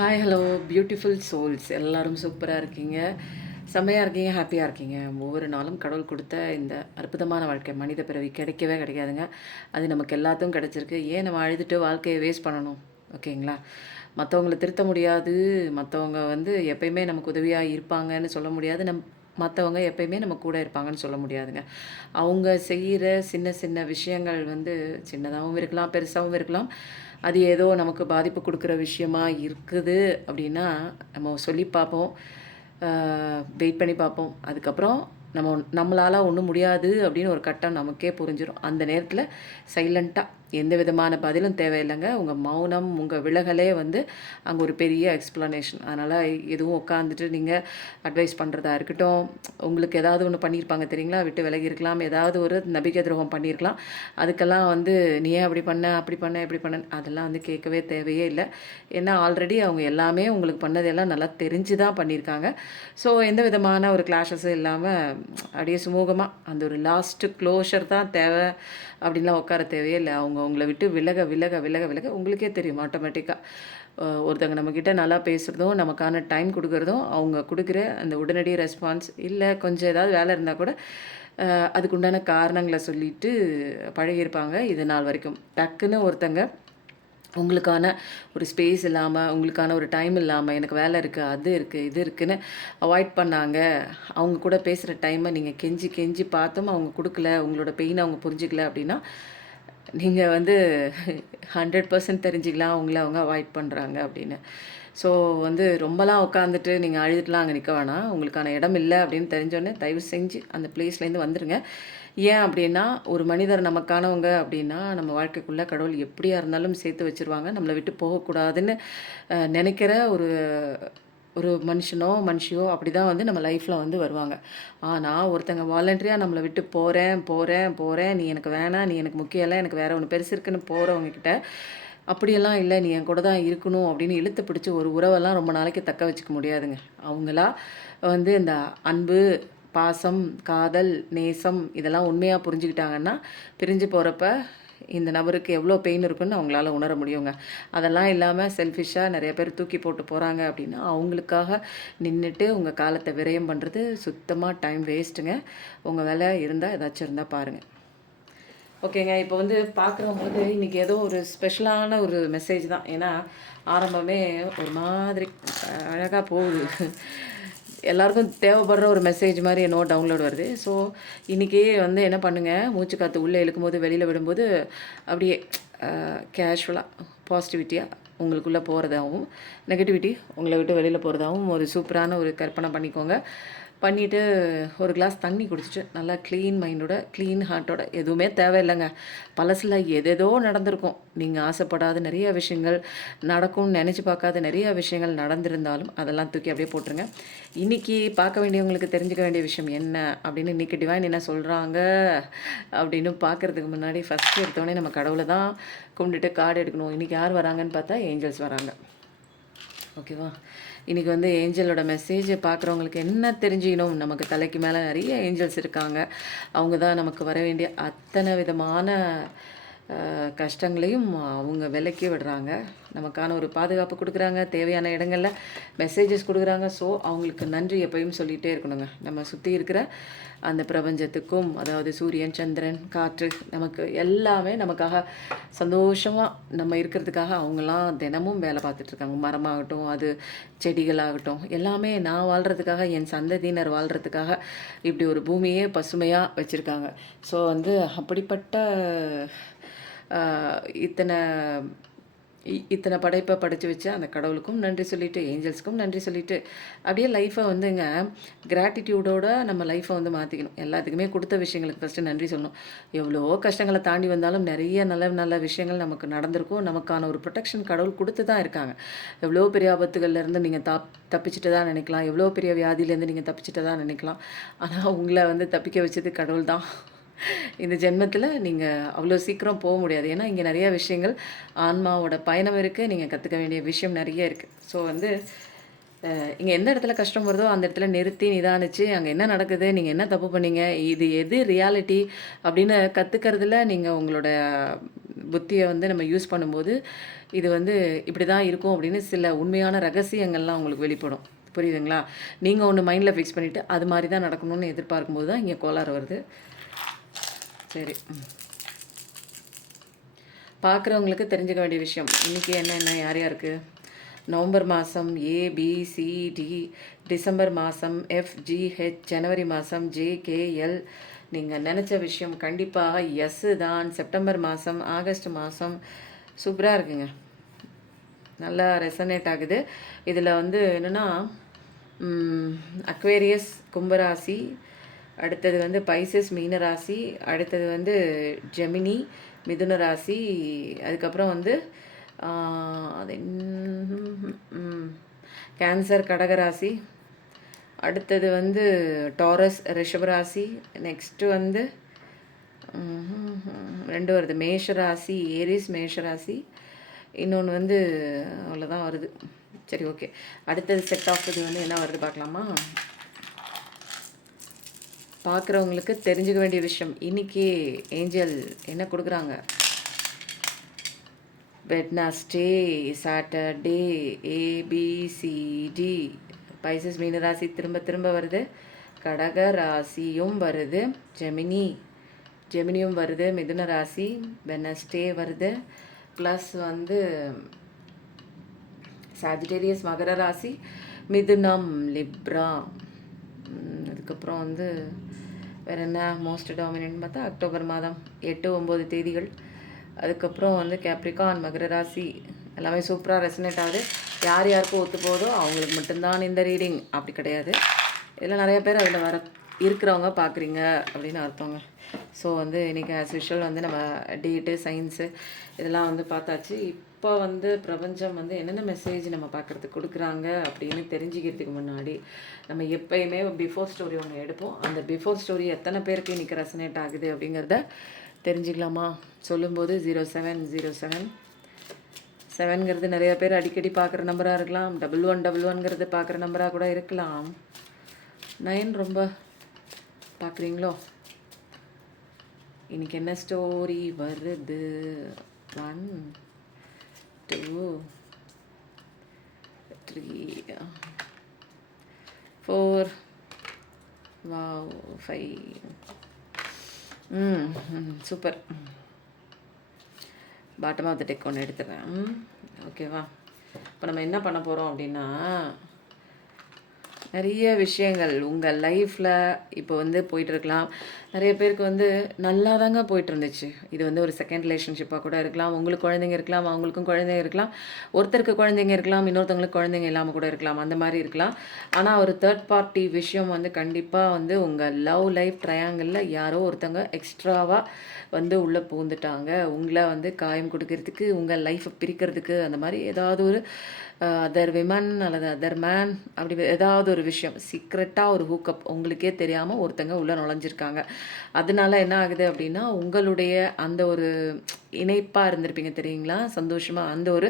Hi hello beautiful souls எல்லாரும் சூப்பராக இருக்கீங்க, செம்மையாக இருக்கீங்க, ஹாப்பியாக இருக்கீங்க. ஒவ்வொரு நாளும் கடவுள் கொடுத்த இந்த அற்புதமான வாழ்க்கை மனித பிறவி கிடைக்கவே கிடைக்காதுங்க. அது நமக்கு எல்லாத்துக்கும் கிடச்சிருக்கு. ஏன் நம்ம அழுதுட்டு வாழ்க்கையை வேஸ்ட் பண்ணணும்? ஓகேங்களா? மற்றவங்கள திருத்த முடியாது, மற்றவங்க எப்பயுமே நமக்கு உதவியாக இருப்பாங்கன்னு சொல்ல முடியாது. மற்றவங்க எப்பயுமே நம்ம கூட இருப்பாங்கன்னு சொல்ல முடியாதுங்க. அவங்க செய்கிற சின்ன சின்ன விஷயங்கள் சின்னதாகவும் இருக்கலாம், பெருசாகவும் இருக்கலாம். அது ஏதோ நமக்கு பாதிப்பு கொடுக்குற விஷயமா இருக்குது அப்படின்னா நம்ம சொல்லி பார்ப்போம், வெயிட் பண்ணி பார்ப்போம். அதுக்கப்புறம் நம்மளால் ஒன்றும் முடியாது அப்படின்னு ஒரு கட்டம் நமக்கே புரிஞ்சிடும். அந்த நேரத்தில் சைலண்ட்டாக எந்த விதமான பதிலும் தேவையில்லைங்க. உங்கள் மௌனம், உங்கள் விலகலே அங்கே ஒரு பெரிய எக்ஸ்ப்ளனேஷன். அதனால் எதுவும் உட்காந்துட்டு நீங்கள் அட்வைஸ் பண்ணுறதா இருக்கட்டும், உங்களுக்கு ஏதாவது ஒன்று பண்ணியிருப்பாங்க தெரியுங்களா, விட்டு விலகி இருக்கலாம், ஏதாவது ஒரு நம்பிக்கை துரோகம் பண்ணியிருக்கலாம். அதுக்கெல்லாம் நீ ஏன் அப்படி பண்ண, அப்படி பண்ண, இப்படி பண்ண, அதெல்லாம் கேட்கவே தேவையே இல்லை. ஏன்னா ஆல்ரெடி அவங்க எல்லாமே உங்களுக்கு பண்ணதெல்லாம் நல்லா தெரிஞ்சு தான் பண்ணியிருக்காங்க. ஸோ எந்த விதமான ஒரு கிளாஷஸும் இல்லாமல் அப்படியே சுமூகமாக அந்த ஒரு லாஸ்ட்டு க்ளோஷர் தான் தேவை. அப்படின்லாம் உட்கார தேவையே இல்லை. அவங்க உங்களை விட்டு விலக விலக விலக விலக உங்களுக்கே தெரியும் ஆட்டோமேட்டிக்காக. ஒருத்தங்க நம்மக்கிட்ட நல்லா பேசுகிறதும், நமக்கான டைம் கொடுக்குறதும், அவங்க கொடுக்குற அந்த உடனடி ரெஸ்பான்ஸ், இல்லை கொஞ்சம் ஏதாவது வேலை இருந்தால் கூட அதுக்குண்டான காரணங்களை சொல்லிட்டு பழகியிருப்பாங்க இது நாள் வரைக்கும். டக்குன்னு ஒருத்தங்க உங்களுக்கான ஒரு ஸ்பேஸ் இல்லாமல், உங்களுக்கான ஒரு டைம் இல்லாமல், எனக்கு வேலை இருக்குது, அது இருக்குது, இது இருக்குதுன்னு அவாய்ட் பண்ணாங்க. அவங்க கூட பேசுகிற டைமை நீங்கள் கெஞ்சி கெஞ்சி பார்த்தும் அவங்க கொடுக்கல, உங்களோட பெயினை அவங்க புரிஞ்சிக்கல அப்படின்னா நீங்கள் 100% தெரிஞ்சுக்கலாம் அவங்கள அவங்க அவாய்ட் பண்ணுறாங்க அப்படின்னு. ஸோ ரொம்பலாம் உட்காந்துட்டு நீங்கள் அழுதுட்டுலாம் அங்கே நிற்க வேணாம். உங்களுக்கான இடம் இல்லை அப்படின்னு தெரிஞ்சோடனே தயவு செஞ்சு அந்த பிளேஸ்லேருந்து வந்துடுங்க. ஏன் அப்படின்னா, ஒரு மனிதர் நமக்கானவங்க அப்படின்னா நம்ம வாழ்க்கைக்குள்ளே கடவுள் எப்படியா இருந்தாலும் சேர்த்து வச்சுருவாங்க. நம்மளை விட்டு போகக்கூடாதுன்னு நினைக்கிற ஒரு ஒரு மனுஷனோ மனுஷியோ அப்படி தான் நம்ம லைஃப்பில் வருவாங்க. ஆனால் ஒருத்தங்க வாலண்டரியாக நம்மளை விட்டு போகிறேன் போகிறேன் போகிறேன், நீ எனக்கு வேணாம், நீ எனக்கு முக்கியம் இல்லை, எனக்கு வேறு ஒன்று பெருசு இருக்குன்னு போகிறவங்கக்கிட்ட அப்படியெல்லாம் இல்லை, நீ என் கூட தான் இருக்கணும் அப்படின்னு இழுத்து பிடிச்சி ஒரு உறவெல்லாம் ரொம்ப நாளைக்கு தக்க வச்சுக்க முடியாதுங்க. அவங்களா இந்த அன்பு, பாசம், காதல், நேசம் இதெல்லாம் உண்மையாக புரிஞ்சுக்கிட்டாங்கன்னா பிரிஞ்சு போகிறப்ப இந்த நபருக்கு எவ்வளோ பெயின் இருக்குன்னு அவங்களால உணர முடியுங்க. அதெல்லாம் இல்லாமல் செல்ஃபிஷாக நிறைய பேர் தூக்கி போட்டு போகிறாங்க அப்படின்னா அவங்களுக்காக நின்றுட்டு உங்கள் காலத்தை விரயம் பண்ணுறது சுத்தமாக டைம் வேஸ்ட்டுங்க. உங்கள் வேலை இருந்தால் ஏதாச்சும் இருந்தால் பாருங்கள். ஓகேங்க. இப்போ பார்க்குறவங்க இன்றைக்கி ஏதோ ஒரு ஸ்பெஷலான ஒரு மெசேஜ் தான். ஏன்னா ஆரம்பமே ஒரு மாதிரி அழகாக போகுது. எல்லாருக்கும் தேவைப்படுற ஒரு மெசேஜ் மாதிரி என்னோ டவுன்லோட் வருது. ஸோ இன்றைக்கி என்ன பண்ணுங்கள், மூச்சு காற்று உள்ளே இழுக்கும்போது வெளியில் விடும்போது அப்படியே கேஷுவலாக பாசிட்டிவிட்டியாக உங்களுக்குள்ளே போகிறதாகவும், நெகட்டிவிட்டி உங்களை விட்டு வெளியில் போகிறதாகவும் ஒரு சூப்பரான ஒரு கற்பனை பண்ணிக்கோங்க. பண்ணிவிட்டு ஒரு கிளாஸ் தண்ணி குடிச்சிட்டு நல்லா க்ளீன் மைண்டோட, க்ளீன் ஹார்ட்டோட, எதுவுமே தேவையில்லைங்க. பழசில் எதேதோ நடந்திருக்கும். நீங்கள் ஆசைப்படாத நிறைய விஷயங்கள் நடக்கும்னு நினச்சி பார்க்காத நிறைய விஷயங்கள் நடந்திருந்தாலும் அதெல்லாம் தூக்கி அப்படியே போட்டுருங்க. இன்றைக்கி பார்க்க வேண்டியவங்களுக்கு தெரிஞ்சுக்க வேண்டிய விஷயம் என்ன அப்படின்னு, இன்றைக்கி டிவைன் என்ன சொல்கிறாங்க அப்படின்னு பார்க்குறதுக்கு முன்னாடி ஃபஸ்ட்டு எடுத்தோடனே நம்ம கடவுளை தான் கும்பிட்டுட்டு கார்டு எடுக்கணும். இன்றைக்கி யார் வராங்கன்னு பார்த்தா ஏஞ்சல்ஸ் வராங்க. ஓகேவா? இன்றைக்கி ஏஞ்சலோட மெசேஜை பார்க்குறவங்களுக்கு என்ன தெரிஞ்சுக்கணும், நமக்கு தலைக்கு மேலே நிறைய ஏஞ்சல்ஸ் இருக்காங்க. அவங்க தான் நமக்கு வர வேண்டிய அத்தனை விதமான கஷ்டங்களையும் அவங்க விலக்கி விடுறாங்க. நமக்கான ஒரு பாதுகாப்பு கொடுக்குறாங்க, தேவையான இடங்களில் மெசேஜஸ் கொடுக்குறாங்க. ஸோ அவங்களுக்கு நன்றி எப்பயும் சொல்லிகிட்டே இருக்கணுங்க. நம்ம சுற்றி இருக்கிற அந்த பிரபஞ்சத்துக்கும், அதாவது சூரியன், சந்திரன், காற்று, நமக்கு எல்லாமே நமக்காக சந்தோஷமாக நம்ம இருக்கிறதுக்காக அவங்களாம் தினமும் வேலை பார்த்துட்ருக்காங்க. மரமாகட்டும், அது செடிகளாகட்டும், எல்லாமே நான் வாழ்கிறதுக்காக, என் சந்ததியினர் வாழ்கிறதுக்காக இப்படி ஒரு பூமியே பசுமையாக வச்சுருக்காங்க. ஸோ அப்படிப்பட்ட இத்தனை படைப்பை படைச்சு வச்சு அந்த கடவுளுக்கும் நன்றி சொல்லிவிட்டு, ஏஞ்சல்ஸுக்கும் நன்றி சொல்லிவிட்டு, அப்படியே லைஃப்பை கிராட்டிடியூடோட நம்ம லைஃப்பை மாற்றிக்கணும். எல்லாத்துக்குமே கொடுத்த விஷயங்களுக்கு ஃபஸ்ட்டு நன்றி சொல்லணும். எவ்வளோ கஷ்டங்களை தாண்டி வந்தாலும் நிறைய நல்ல நல்ல விஷயங்கள் நமக்கு நடந்திருக்கும். நமக்கான ஒரு ப்ரொடெக்ஷன் கடவுள் கொடுத்து தான் இருக்காங்க. எவ்வளோ பெரிய ஆபத்துகள்லேருந்து நீங்கள் தப்பிச்சுட்டு தான் நினைக்கலாம், எவ்வளோ பெரிய வியாதியிலேருந்து நீங்கள் தப்பிச்சுட்டு தான் நினைக்கலாம். ஆனால் உங்களை தப்பிக்க வச்சது கடவுள் தான். இந்த ஜென்மத்தில் நீங்கள் அவ்வளோ சீக்கிரம் போக முடியாது. ஏன்னா இங்கே நிறைய விஷயங்கள், ஆன்மாவோட பயணம் இருக்குது, நீங்கள் கற்றுக்க வேண்டிய விஷயம் நிறைய இருக்குது. ஸோ இங்கே எந்த இடத்துல கஷ்டம் வருதோ அந்த இடத்துல நிறுத்தி நிதானிச்சு அங்கே என்ன நடக்குது, நீங்கள் என்ன தப்பு பண்ணீங்க, இது எது ரியாலிட்டி அப்படின்னு கற்றுக்கிறதுல நீங்கள் உங்களோட புத்தியை வந்து நம்ம யூஸ் பண்ணும்போது இது வந்து இப்படி தான் இருக்கும் அப்படின்னு சில உண்மையான ரகசியங்கள்லாம் உங்களுக்கு வெளிப்படும். புரியுதுங்களா? நீங்கள் ஒன்று மைண்டில் ஃபிக்ஸ் பண்ணிவிட்டு அது மாதிரி தான் நடக்கணும்னு எதிர்பார்க்கும்போது தான் இங்கே கோளாறு வருது. சரி, பார்க்குறவங்களுக்கு தெரிஞ்சுக்க வேண்டிய விஷயம் இன்றைக்கி என்ன யார் யாருக்கு நவம்பர் மாதம் ABCD, டிசம்பர் மாதம் FGH, ஜனவரி மாதம் JKL. நீங்கள் நினச்ச விஷயம் கண்டிப்பாக எஸ்ஸு தான். செப்டம்பர் மாதம், ஆகஸ்ட் மாதம் சூப்பராக இருக்குங்க. நல்லா ரெசனேட் ஆகுது. இதில் வந்து என்னென்னா அக்வேரியஸ் கும்பராசி, அடுத்தது வந்து பைசஸ் மீனராசி, அடுத்தது வந்து ஜெமினி மிதுன ராசி, அதுக்கப்புறம் வந்து அது கேன்சர் கடகராசி, அடுத்தது வந்து டாரஸ் ரிஷபராசி, நெக்ஸ்ட்டு வந்து 2 வருது மேஷராசி, ஏரிஸ் மேஷராசி, இன்னொன்று வந்து அவ்வளோதான் வருது. சரி, ஓகே. அடுத்தது செட் ஆஃப் இது வந்து என்ன வருது பார்க்கலாமா? பார்க்குறவங்களுக்கு தெரிஞ்சுக்க வேண்டிய விஷயம் இன்றைக்கி ஏஞ்சல் என்ன கொடுக்குறாங்க? வெட்னஸ்டே, சாட்டர்டே, ABCD, பைசஸ் மீனராசி திரும்ப திரும்ப வருது, கடக ராசியும் வருது, ஜெமினியும் வருது, மிதுன ராசி, வெட்னஸ்டே வருது, ப்ளஸ் வந்து சாஜிடேரியஸ் மகர ராசி, மிதுனம் லிப்ரா, அதுக்கப்புறம் வந்து வேறு என்ன மோஸ்ட் டாமினன்ட் பார்த்தா அக்டோபர் மாதம் 8-9 தேதிகள். அதுக்கப்புறம் வந்து கேப்ரிகான் மகர ராசி எல்லாமே சூப்பராக ரெசனேட் ஆகுது. யார் யாருக்கும் ஒத்து போதோ அவங்களுக்கு மட்டும்தான் இந்த ரீடிங், அப்படி கிடையாது. இதில் நிறைய பேர் அதில் இருக்கிறவங்க பார்க்குறீங்க அப்படின்னு அர்த்தங்க. ஸோ வந்து இன்றைக்கி ஆஸ் யூஷுவல் வந்து நம்ம டேட்டு சயின்ஸு இதெல்லாம் வந்து பார்த்தாச்சு. இப்போ வந்து பிரபஞ்சம் வந்து என்னென்ன மெசேஜ் நம்ம பார்க்குறதுக்கு கொடுக்குறாங்க அப்படின்னு தெரிஞ்சுக்கிறதுக்கு முன்னாடி நம்ம எப்பயுமே பிஃபோர் ஸ்டோரி ஒன்று எடுப்போம். அந்த பிஃபோர் ஸ்டோரி எத்தனை பேருக்கு இன்றைக்கி ரெசனேட் ஆகுது அப்படிங்கிறத தெரிஞ்சுக்கலாமா? சொல்லும்போது 0707 7ங்கிறது நிறைய பேர் அடிக்கடி பார்க்குற நம்பராக இருக்கலாம். 1111ங்கிறது பார்க்குற நம்பராக கூட இருக்கலாம். 9 ரொம்ப பார்க்குறீங்களோ? இன்றைக்கி என்ன ஸ்டோரி வருது? 1 2 3 4 wow 5. Super. Bottom of the deck ஒன்று எடுத்துடுறேன். ஓகேவா? இப்போ நம்ம என்ன பண்ண போகிறோம் அப்படின்னா, நிறைய விஷயங்கள் உங்கள் லைஃப்பில் இப்போ வந்து போயிட்டுருக்கலாம். நிறைய பேருக்கு வந்து நல்லா தாங்க போயிட்டுருந்துச்சு. இது வந்து ஒரு செகண்ட் ரிலேஷன்ஷிப்பாக கூட இருக்கலாம். உங்களுக்கு குழந்தைங்க இருக்கலாம், அவங்களுக்கும் குழந்தைங்க இருக்கலாம். ஒருத்தருக்கு குழந்தைங்க இருக்கலாம், இன்னொருத்தவங்களுக்கு குழந்தைங்க இல்லாமல் கூட இருக்கலாம். அந்த மாதிரி இருக்கலாம். ஆனால் ஒரு தேர்ட் பார்ட்டி விஷயம் வந்து கண்டிப்பாக வந்து உங்கள் லவ் லைஃப் ட்ரையாங்கிளில் யாரோ ஒருத்தவங்க எக்ஸ்ட்ராவாக வந்து உள்ளே பூந்துட்டாங்க. உங்களை வந்து காயம் கொடுக்கறதுக்கு, உங்கள் லைஃப்பை பிரிக்கிறதுக்கு, அந்த மாதிரி ஏதாவது ஒரு அதர் விமன் அல்லது அதர் மேன் அப்படி ஏதாவது ஒரு விஷயம் சீக்ரெட்டாக ஒரு ஹூக்கப் உங்களுக்கே தெரியாமல் ஒருத்தங்க உள்ளே நுழைஞ்சிருக்காங்க. அதனால என்ன ஆகுது அப்படின்னா, உங்களுடைய அந்த ஒரு இணைப்பாக இருந்திருப்பீங்க தெரியுங்களா? சந்தோஷமாக அந்த ஒரு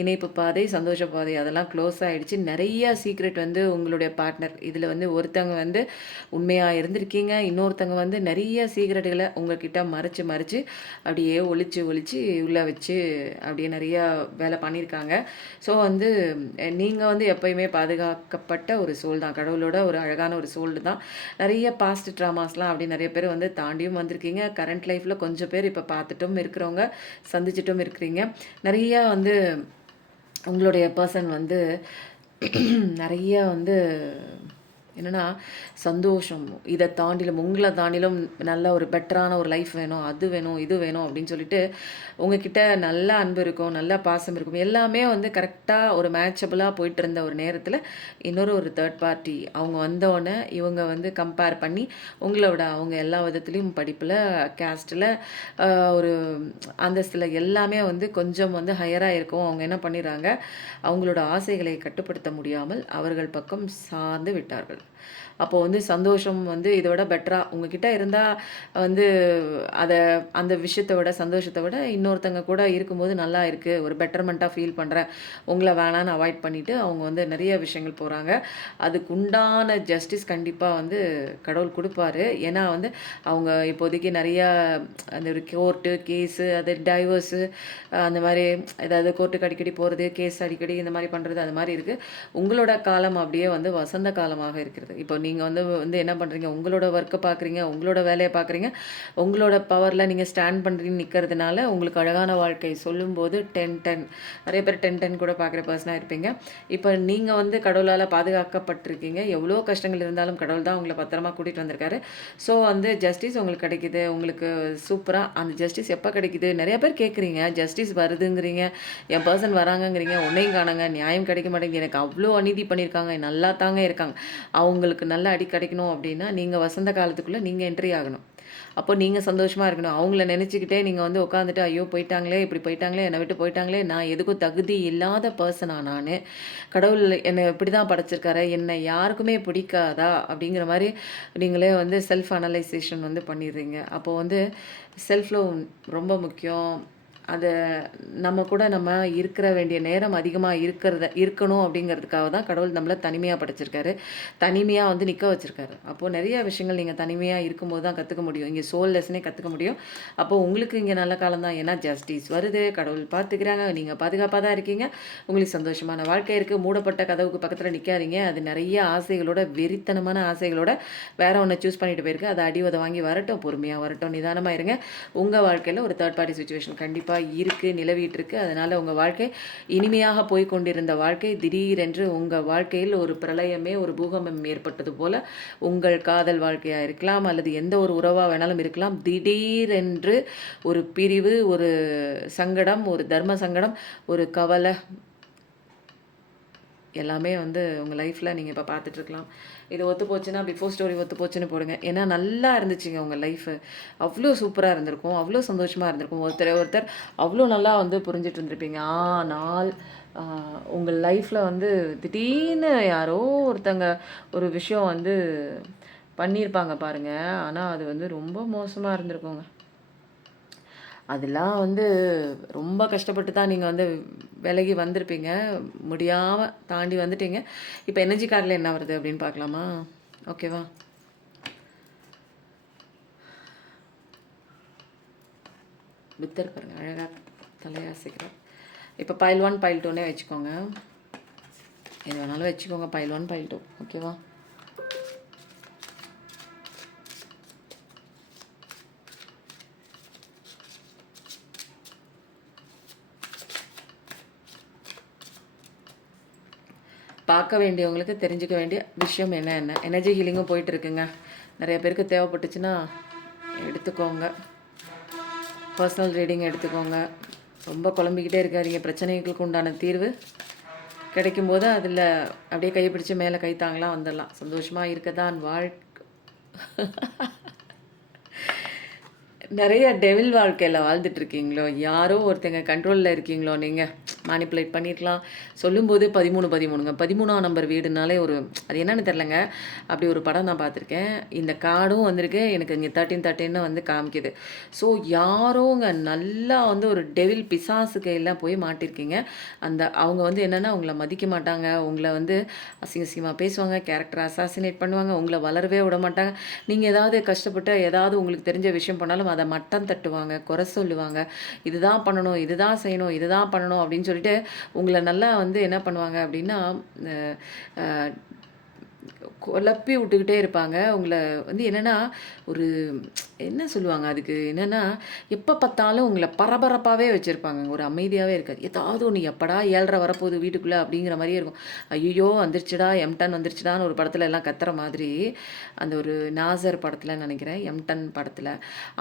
இணைப்பு பாதை, சந்தோஷ பாதை அதெல்லாம் க்ளோஸ் ஆகிடுச்சு. நிறையா சீக்ரெட் வந்து உங்களுடைய பார்ட்னர் இதில் வந்து ஒருத்தங்க வந்து உண்மையாக இருந்திருக்கீங்க, இன்னொருத்தங்க வந்து நிறைய சீக்ரெட்டுகளை உங்கள்கிட்ட மறைச்சு அப்படியே ஒழிச்சு உள்ளே வச்சு அப்படியே நிறையா வேலை பண்ணியிருக்காங்க. ஸோ வந்து நீங்கள் வந்து எப்போயுமே பாதுகாக்கப்பட்ட ஒரு சோல் தான், கடவுளோட ஒரு அழகான ஒரு சோல் தான். நிறைய பாஸ்ட் ட்ராமாஸ்லாம் அப்படி நிறைய பேர் வந்து தாண்டியும் வந்திருக்கீங்க. கரண்ட் லைஃப்பில் கொஞ்சம் பேர் இப்போ பார்த்துட்டும் இருக்கிறவங்க, சந்திச்சிட்டும் இருக்கிறீங்க. நிறையா வந்து உங்களுடைய பர்சன் வந்து நிறைய வந்து என்னென்னா சந்தோஷம், இதை தாண்டிலும் உங்களை தாண்டிலும் நல்ல ஒரு பெட்டரான ஒரு லைஃப் வேணும், அது வேணும், இது வேணும் அப்படின்னு சொல்லிட்டு உங்ககிட்ட நல்ல அன்பு இருக்கும், நல்ல பாசம் இருக்கும். எல்லாமே வந்து கரெக்டாக ஒரு மேட்சபிளாக போயிட்டு இருந்த ஒரு நேரத்தில் ஒரு தேர்ட் பார்ட்டி அவங்க வந்தோடனே இவங்க வந்து கம்பேர் பண்ணி உங்களோட அவங்க எல்லா விதத்துலேயும் படிப்பில், கேஸ்ட்டில், ஒரு அந்தஸ்தில் எல்லாமே வந்து கொஞ்சம் வந்து ஹையராக இருக்கும். அவங்க என்ன பண்ணிடுறாங்க, அவங்களோட ஆசைகளை கட்டுப்படுத்த முடியாமல் அவர்கள் பக்கம் சார்ந்து விட்டார்கள். அப்போ வந்து சந்தோஷம் வந்து இத விட பெட்டரா உங்ககிட்ட இருந்தா வந்து அத அந்த விஷயத்த விட, சந்தோஷத்த விட இன்னொருத்தங்க கூட இருக்கும்போது நல்லா இருக்கு. ஒரு பெட்டர்மென்ட்டா ஃபீல் பண்றேன். உங்கள வேணான்னு அவாய்ட் பண்ணிட்டு அவங்க வந்து நெறைய விஷயங்கள் போறாங்க. அதுக்கு உண்டான ஜஸ்டிஸ் கண்டிப்பா வந்து கடவுள் குடுப்பாரு. ஏன்னா வந்து அவங்க இப்போதைக்கு நெறையா அந்த ஒரு கோர்ட்டு, கேஸு, அது டைவர்ஸு அந்த மாரி ஏதாவது கோர்ட்டுக்கு அடிக்கடி போறது, கேஸ் அடிக்கடி இந்த மாரி பண்றது, அது மாரி இருக்கு. உங்களோட காலம் அப்படியே வந்து வசந்த காலமாக இருக்கிறது. இப்போ நீங்க வந்து வந்து என்ன பண்றீங்க? உங்களோட ஒர்க்க பார்க்குறீங்க, உங்களோட வேலைய பார்க்குறீங்க. உங்களோட பவர்ல நீங்க ஸ்டாண்ட் பண்றீங்கன்னு நிக்கிறதுனால, உங்களுக்கு அழகான வாழ்க்கை சொல்லும்போது 10, 10 நெறைய பேர் 10, 10 கூட பார்க்குற பெர்சனா இருப்பீங்க. இப்ப நீங்க வந்து கடவுளால பாதுகாக்கப்பட்டிருக்கீங்க. எவ்வளோ கஷ்டங்கள் இருந்தாலும் கடவுள் தான் உங்கள பத்திரமா கூட்டிட்டு வந்திருக்காரு. ஸோ வந்து ஜஸ்டிஸ் உங்களுக்கு கிடைக்குது. உங்களுக்கு சூப்பரா அந்த ஜஸ்டிஸ் எப்ப கிடைக்குது? நெறைய பேர் கேட்குறீங்க. ஜஸ்டிஸ் வருதுங்கிறீங்க. என் பெர்சன் வராங்கங்கிறீங்க. உன்னையும் காணோங்க. நியாயம் கிடைக்க மாட்டேங்குது. எனக்கு அவ்ளோ அநீதி பண்ணியிருக்காங்க. நல்லா தாங்க இருக்காங்க. அவங்களுக்கு நல்ல அடி கிடைக்கணும் அப்படின்னா, நீங்க வசந்த காலத்துக்குள்ள நீங்க என்ட்ரி ஆகணும். அப்போ நீங்க சந்தோஷமா இருக்கணும். அவங்கள நெனச்சுக்கிட்டே நீங்க வந்து உட்காந்துட்டு, ஐயோ! போயிட்டாங்களே, இப்படி போயிட்டாங்களே, என்னை விட்டு போயிட்டாங்களே, நான் எதுக்கும் தகுதி இல்லாத பெர்சனா நானு? கடவுள் என்ன இப்படிதான் படைச்சிருக்காரா? என்னை யாருக்குமே பிடிக்காதா? அப்படிங்கிற மாரி நீங்களே வந்து செல்ஃப் அனலைசேஷன் வந்து பண்ணிடுறீங்க. அப்போ வந்து செல்ஃப் லவ் ரொம்ப முக்கியம். அத நம்ம கூட நம்ம இருக்கிற வேண்டிய நேரம் அதிகமா இருக்கணும் அப்படிங்கிறதுக்காக தான் கடவுள் நம்மள தனிமையா படைச்சிருக்காரு. தனிமையா வந்து நிக்க வச்சிருக்காரு. அப்போ நெறைய விஷயங்கள் நீங்க தனிமையா இருக்கும்போது தான் கத்துக்க முடியும். இங்க சோல் லெசனே கத்துக்க முடியும். அப்போ உங்களுக்கு இங்க நல்ல காலம் தான். ஏன்னா ஜஸ்டிஸ் வருது. கடவுள் பார்த்துக்கிறாங்க. நீங்க பாதுகாப்பா தான் இருக்கீங்க. உங்களுக்கு சந்தோஷமான வாழ்க்கை இருக்கு. மூடப்பட்ட கதவுக்கு பக்கத்துல நிக்காதீங்க. அது நெறைய ஆசைகளோட, வெறித்தனமான ஆசைகளோட வேற ஒண்ண சூஸ் பண்ணிட்டு போயிருக்கு. அது அடி உத வாங்கி வரட்டும். பொறுமையா வரட்டும். நிதானமா இருங்க. உங்க வாழ்க்கையில ஒரு தேர்ட் பார்ட்டி சிச்சுவேஷன் கண்டிப்பா இருக்கு, நிலவிட்டு இருக்கு. அதனால உங்க வாழ்க்கை இனிமையாக போய்க் கொண்டிருந்த வாழ்க்கை திடீரென்று உங்க வாழ்க்கையில் ஒரு பிரளயமே, ஒரு பூகம்பம் ஏற்பட்டது போல உங்கள் காதல் வாழ்க்கையா இருக்கலாம், அல்லது எந்த ஒரு உறவா வேணாலும் இருக்கலாம். திடீரென்று ஒரு பிரிவு, ஒரு சங்கடம், ஒரு தர்ம சங்கடம், ஒரு கவலை எல்லாமே வந்து உங்க லைஃப்ல நீங்க இப்ப பார்த்துட்டு இருக்கலாம். இது ஒத்து போச்சுன்னா, பிஃபோர் ஸ்டோரி ஒத்து போச்சுன்னு போடுங்க. ஏன்னா நல்லா இருந்துச்சுங்க உங்க லைஃபு. அவ்ளோ சூப்பரா இருந்திருக்கும். அவ்ளோ சந்தோஷமா இருந்திருக்கும். ஒருத்தர் அவ்ளோ நல்லா வந்து புரிஞ்சுட்டு இருந்திருப்பீங்க. ஆனால் அ உங்க லைஃப்ல வந்து திடீர்னு யாரோ ஒருத்தங்க ஒரு விஷயம் வந்து பண்ணியிருப்பாங்க பாருங்க. ஆனா அது வந்து ரொம்ப மோசமா இருந்திருக்குங்க. அதெல்லாம் வந்து ரொம்ப கஷ்டப்பட்டு தான் நீங்க வந்து விலகி வந்திருப்பீங்க. முடியாம தாண்டி வந்துட்டீங்க. இப்ப எனர்ஜி கார்ட்ல என்ன வருது அப்படின்னு பார்க்கலாமா? ஓகேவா? புத்தர் பாருங்க அழகா தலைய அசைக்கிறார். இப்ப பைல் 1, பைல் 2ன்னே வச்சுக்கோங்க. எது வேணாலும் வச்சுக்கோங்க. பைல் 1, பைல் 2 ஓகேவா? பார்க்க வேண்டியவங்களுக்கு தெரிஞ்சுக்க வேண்டிய விஷயம் என்ன? எனர்ஜி ஹீலிங்கும் போயிட்டு இருக்குங்க. நிறைய பேருக்கு தேவைப்பட்டுச்சுன்னா எடுத்துக்கோங்க. பர்சனல் ரீடிங் எடுத்துக்கோங்க. ரொம்ப குழம்பிக்கிட்டே இருக்காதீங்க. பிரச்சனைகளுக்கு உண்டான தீர்வு கிடைக்கும்போது அதில் அப்படியே கையை பிடிச்சு மேலே கை தாங்கலாம் வந்துடலாம். சந்தோஷமாக இருக்க தான் நிறைய டெவில் வாழ்க்கையில் வாழ்ந்துட்டு இருக்கீங்களோ? யாரோ ஒருத்தங்க கண்ட்ரோலில் இருக்கீங்களோ நீங்கள்? மேனிப்புலேட் பண்ணியிருக்கலாம். சொல்லும்போது 13, 13ங்க. 13ஆம் நம்பர் வீடுனாலே ஒரு அது என்னன்னு தெரிலங்க. அப்படி ஒரு படம் நான் பார்த்துருக்கேன். இந்த கார்டும் வந்திருக்கு. எனக்கு இங்கே 13, 13ன்னு வந்து காமிக்குது. ஸோ யாரோங்க நல்லா வந்து ஒரு டெவில் பிசாசு கையில போய் மாட்டியிருக்கீங்க. அந்த அவங்க வந்து என்னென்னா உங்களை மதிக்க மாட்டாங்க. உங்களை வந்து அசிங்கமாக பேசுவாங்க. கேரக்டர் அசாசினேட் பண்ணுவாங்க. உங்களை வளரவே விட மாட்டாங்க. நீங்கள் ஏதாவது கஷ்டப்பட்டு ஏதாவது உங்களுக்கு தெரிஞ்ச விஷயம் பண்ணாலும் அதை மட்டம் தட்டுவாங்க, குறை சொல்லுவாங்க. இதுதான் பண்ணணும், இதுதான் செய்யணும், இதுதான் பண்ணணும் அப்படின்னு சொல்லிட்டு உங்கள நல்லா வந்து என்ன பண்ணுவாங்க அப்படின்னா, அ அ குழப்பி விட்டுக்கிட்டே இருப்பாங்க. உங்கள வந்து என்னன்னா, ஒரு என்ன சொல்லுவாங்க அதுக்கு என்னன்னா, எப்ப பார்த்தாலும் உங்கள பரபரப்பாவே வச்சிருப்பாங்க. ஒரு அமைதியாவே இருக்காது. ஏதாவது ஒண்ணு எப்படா 7:30 வரப்போகுது வீட்டுக்குள்ள அப்படிங்கிற மாரியே இருக்கும். ஐய்யயோ! வந்துருச்சுடா, எம்10 வந்துருச்சுடான்னு ஒரு படத்துல எல்லாம் கத்துற மாதிரி, அந்த ஒரு நாசர் படத்துல நெனைக்கிறேன். எம்10 படத்துல.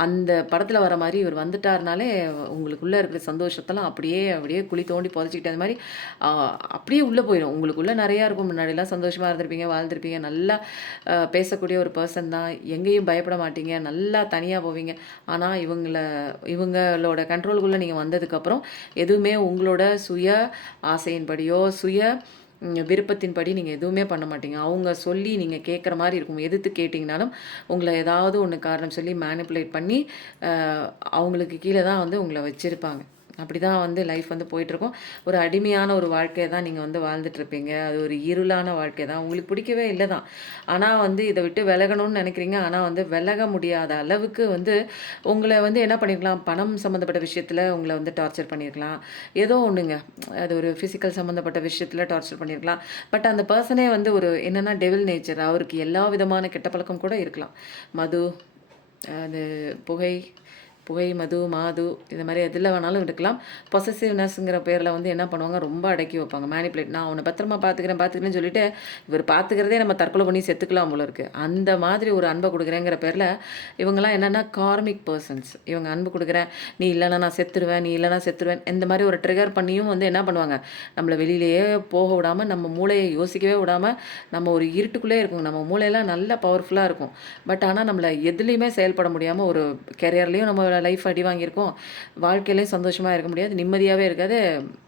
அந்த படத்துல வர மாரி இவர் வந்துட்டாருனாலே, உங்களுக்குள்ள இருக்கிற சந்தோஷத்தெல்லாம் அப்படியே அப்படியே குழி தோண்டி புதைச்சுக்கிட்டு அந்த மாரி, அ அப்படியே உள்ள போயிரும். உங்களுக்குள்ள நெறையா இருக்கும். முன்னாடிலாம் சந்தோஷமா இருந்திருப்பீங்க, வாழ்ந்திருப்பீங்க. நல்லா பேசக்கூடிய ஒரு பெர்சன் தான். எங்கேயும் பயப்பட மாட்டீங்க. நல்லா தனியா போவீங்க. ஆனா இவங்களோட கண்ட்ரோலுக்குள்ள நீங்க வந்ததுக்கப்புறம், எதுவுமே உங்களோட சுய ஆசையின்படியோ, சுய விருப்பத்தின்படி நீங்கள் எதுவுமே பண்ண மாட்டீங்க. அவங்க சொல்லி நீங்கள் கேட்குற மாரி இருக்கும். எதிர்த்து கேட்டிங்கனாலும், உங்கள ஏதாவது ஒண்ணு காரணம் சொல்லி மேனிப்புலேட் பண்ணி, அ அவங்களுக்கு கீழ தான் வந்து உங்கள வச்சிருப்பாங்க. அப்படிதான் வந்து லைஃப் வந்து போயிட்டுருக்கும். ஒரு அடிமையான ஒரு வாழ்க்கைய தான் நீங்க வந்து வாழ்ந்துட்டுருப்பீங்க. அது ஒரு இருளான வாழ்க்கை தான். உங்களுக்கு பிடிக்கவே இல்ல தான். ஆனா வந்து இத விட்டு விலகணும்னு நெனைக்கிறீங்க. ஆனா வந்து விலக முடியாத அளவுக்கு வந்து உங்கள வந்து என்ன பண்ணியிருக்கலாம், பணம் சம்மந்தப்பட்ட விஷயத்துல உங்கள வந்து டார்ச்சர் பண்ணியிருக்கலாம். ஏதோ ஒண்ணுங்க. அது ஒரு ஃபிசிக்கல் சம்மந்தப்பட்ட விஷயத்துல டார்ச்சர் பண்ணியிருக்கலாம். பட் அந்த பெர்சனே வந்து ஒரு என்னன்னா டெவில் நேச்சர். அவருக்கு எல்லா விதமான கெட்ட பழக்கம் கூட இருக்கலாம். மது, அது புகை புகை, மது, மாது இந்த மாரி எதுல வேணாலும் இருக்கலாம். பொசசிவ்னஸ்ங்கிற பேர்ல வந்து என்ன பண்ணுவாங்க, ரொம்ப அடக்கி வைப்பாங்க. மேனிப்புலேட் நான் உன்ன பத்திரமா பார்த்துக்கிறேன்னு சொல்லிட்டு, இவர் பார்த்துக்கிறதே நம்ம தற்கொலை பண்ணி செத்துக்கலாம் போல இருக்கு. அந்த மாதிரி ஒரு அன்ப குடுக்குறேங்கிற பேர்ல, இவங்கலாம் என்னன்னா கார்மிக் பெர்சன்ஸ். இவங்க அன்பு குடுக்குறேன், நீ இல்லன்னா நான் செத்துருவேன், நீ இல்லன்னா செத்துருவேன். இந்த மாரி ஒரு ட்ரிகர் பண்ணியும் வந்து என்ன பண்ணுவாங்க, நம்மள வெளியிலேயே போக விடாம, நம்ம மூளைய யோசிக்கவே விடாம, நம்ம ஒரு இருட்டுக்குள்ளே இருக்கோம். நம்ம மூளைலாம் நல்ல பவர்ஃபுல்லா இருக்கும். பட் ஆனா நம்மள எதுலயுமே செயல்பட முடியாம ஒரு கெரியர்லயும் நம்ம லைஃப் அடி வாங்கியிருக்கோம். வாழ்க்கையிலயும் சந்தோஷமா இருக்க முடியாது. நிம்மதியாவே இருக்காது.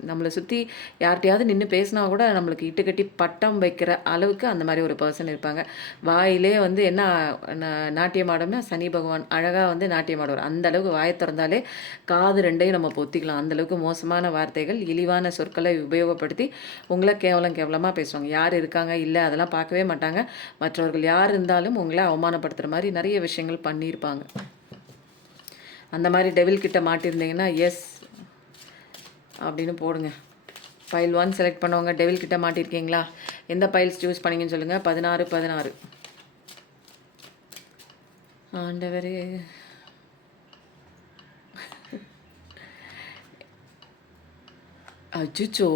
நம்மள சுத்தி யார்ட்டயாவது நின்னு பேசினா கூட நம்மளுக்கு இட்டுக்கட்டி பட்டம் வைக்கிற அளவுக்கு அந்த மாரி ஒரு பெர்சன் இருப்பாங்க. வாயிலே வந்து என்ன நாட்டியம் ஆடும்னா சனி பகவான் அழகா வந்து நாட்டியம் ஆடுவார். அந்த அளவுக்கு வாய தொறந்தாலே காது 2யும் நம்ம பொத்திக்கலாம். அந்த அளவுக்கு மோசமான வார்த்தைகள், இழிவான சொற்களை உபயோகப்படுத்தி உங்கள கேவலமா பேசுவாங்க. யார் இருக்காங்க, இல்ல அதெல்லாம் பார்க்கவே மாட்டாங்க. மற்றவர்கள் யார் இருந்தாலும் உங்கள அவமானப்படுத்துற மாரி நெறைய விஷயங்கள் பண்ணியிருப்பாங்க. அந்த மாதிரி டெவில் கிட்ட மாட்டியிருந்தீங்கன்னா எஸ் அப்படின்னு போடுங்க. பைல் 1 செலக்ட் பண்ணவங்க டெவில் கிட்ட மாட்டியிருக்கீங்களா? எந்த பைல்ஸ் சூஸ் பண்ணீங்கன்னு சொல்லுங்கள். 16 ஆண்டவரே, அச்சுச்சோ,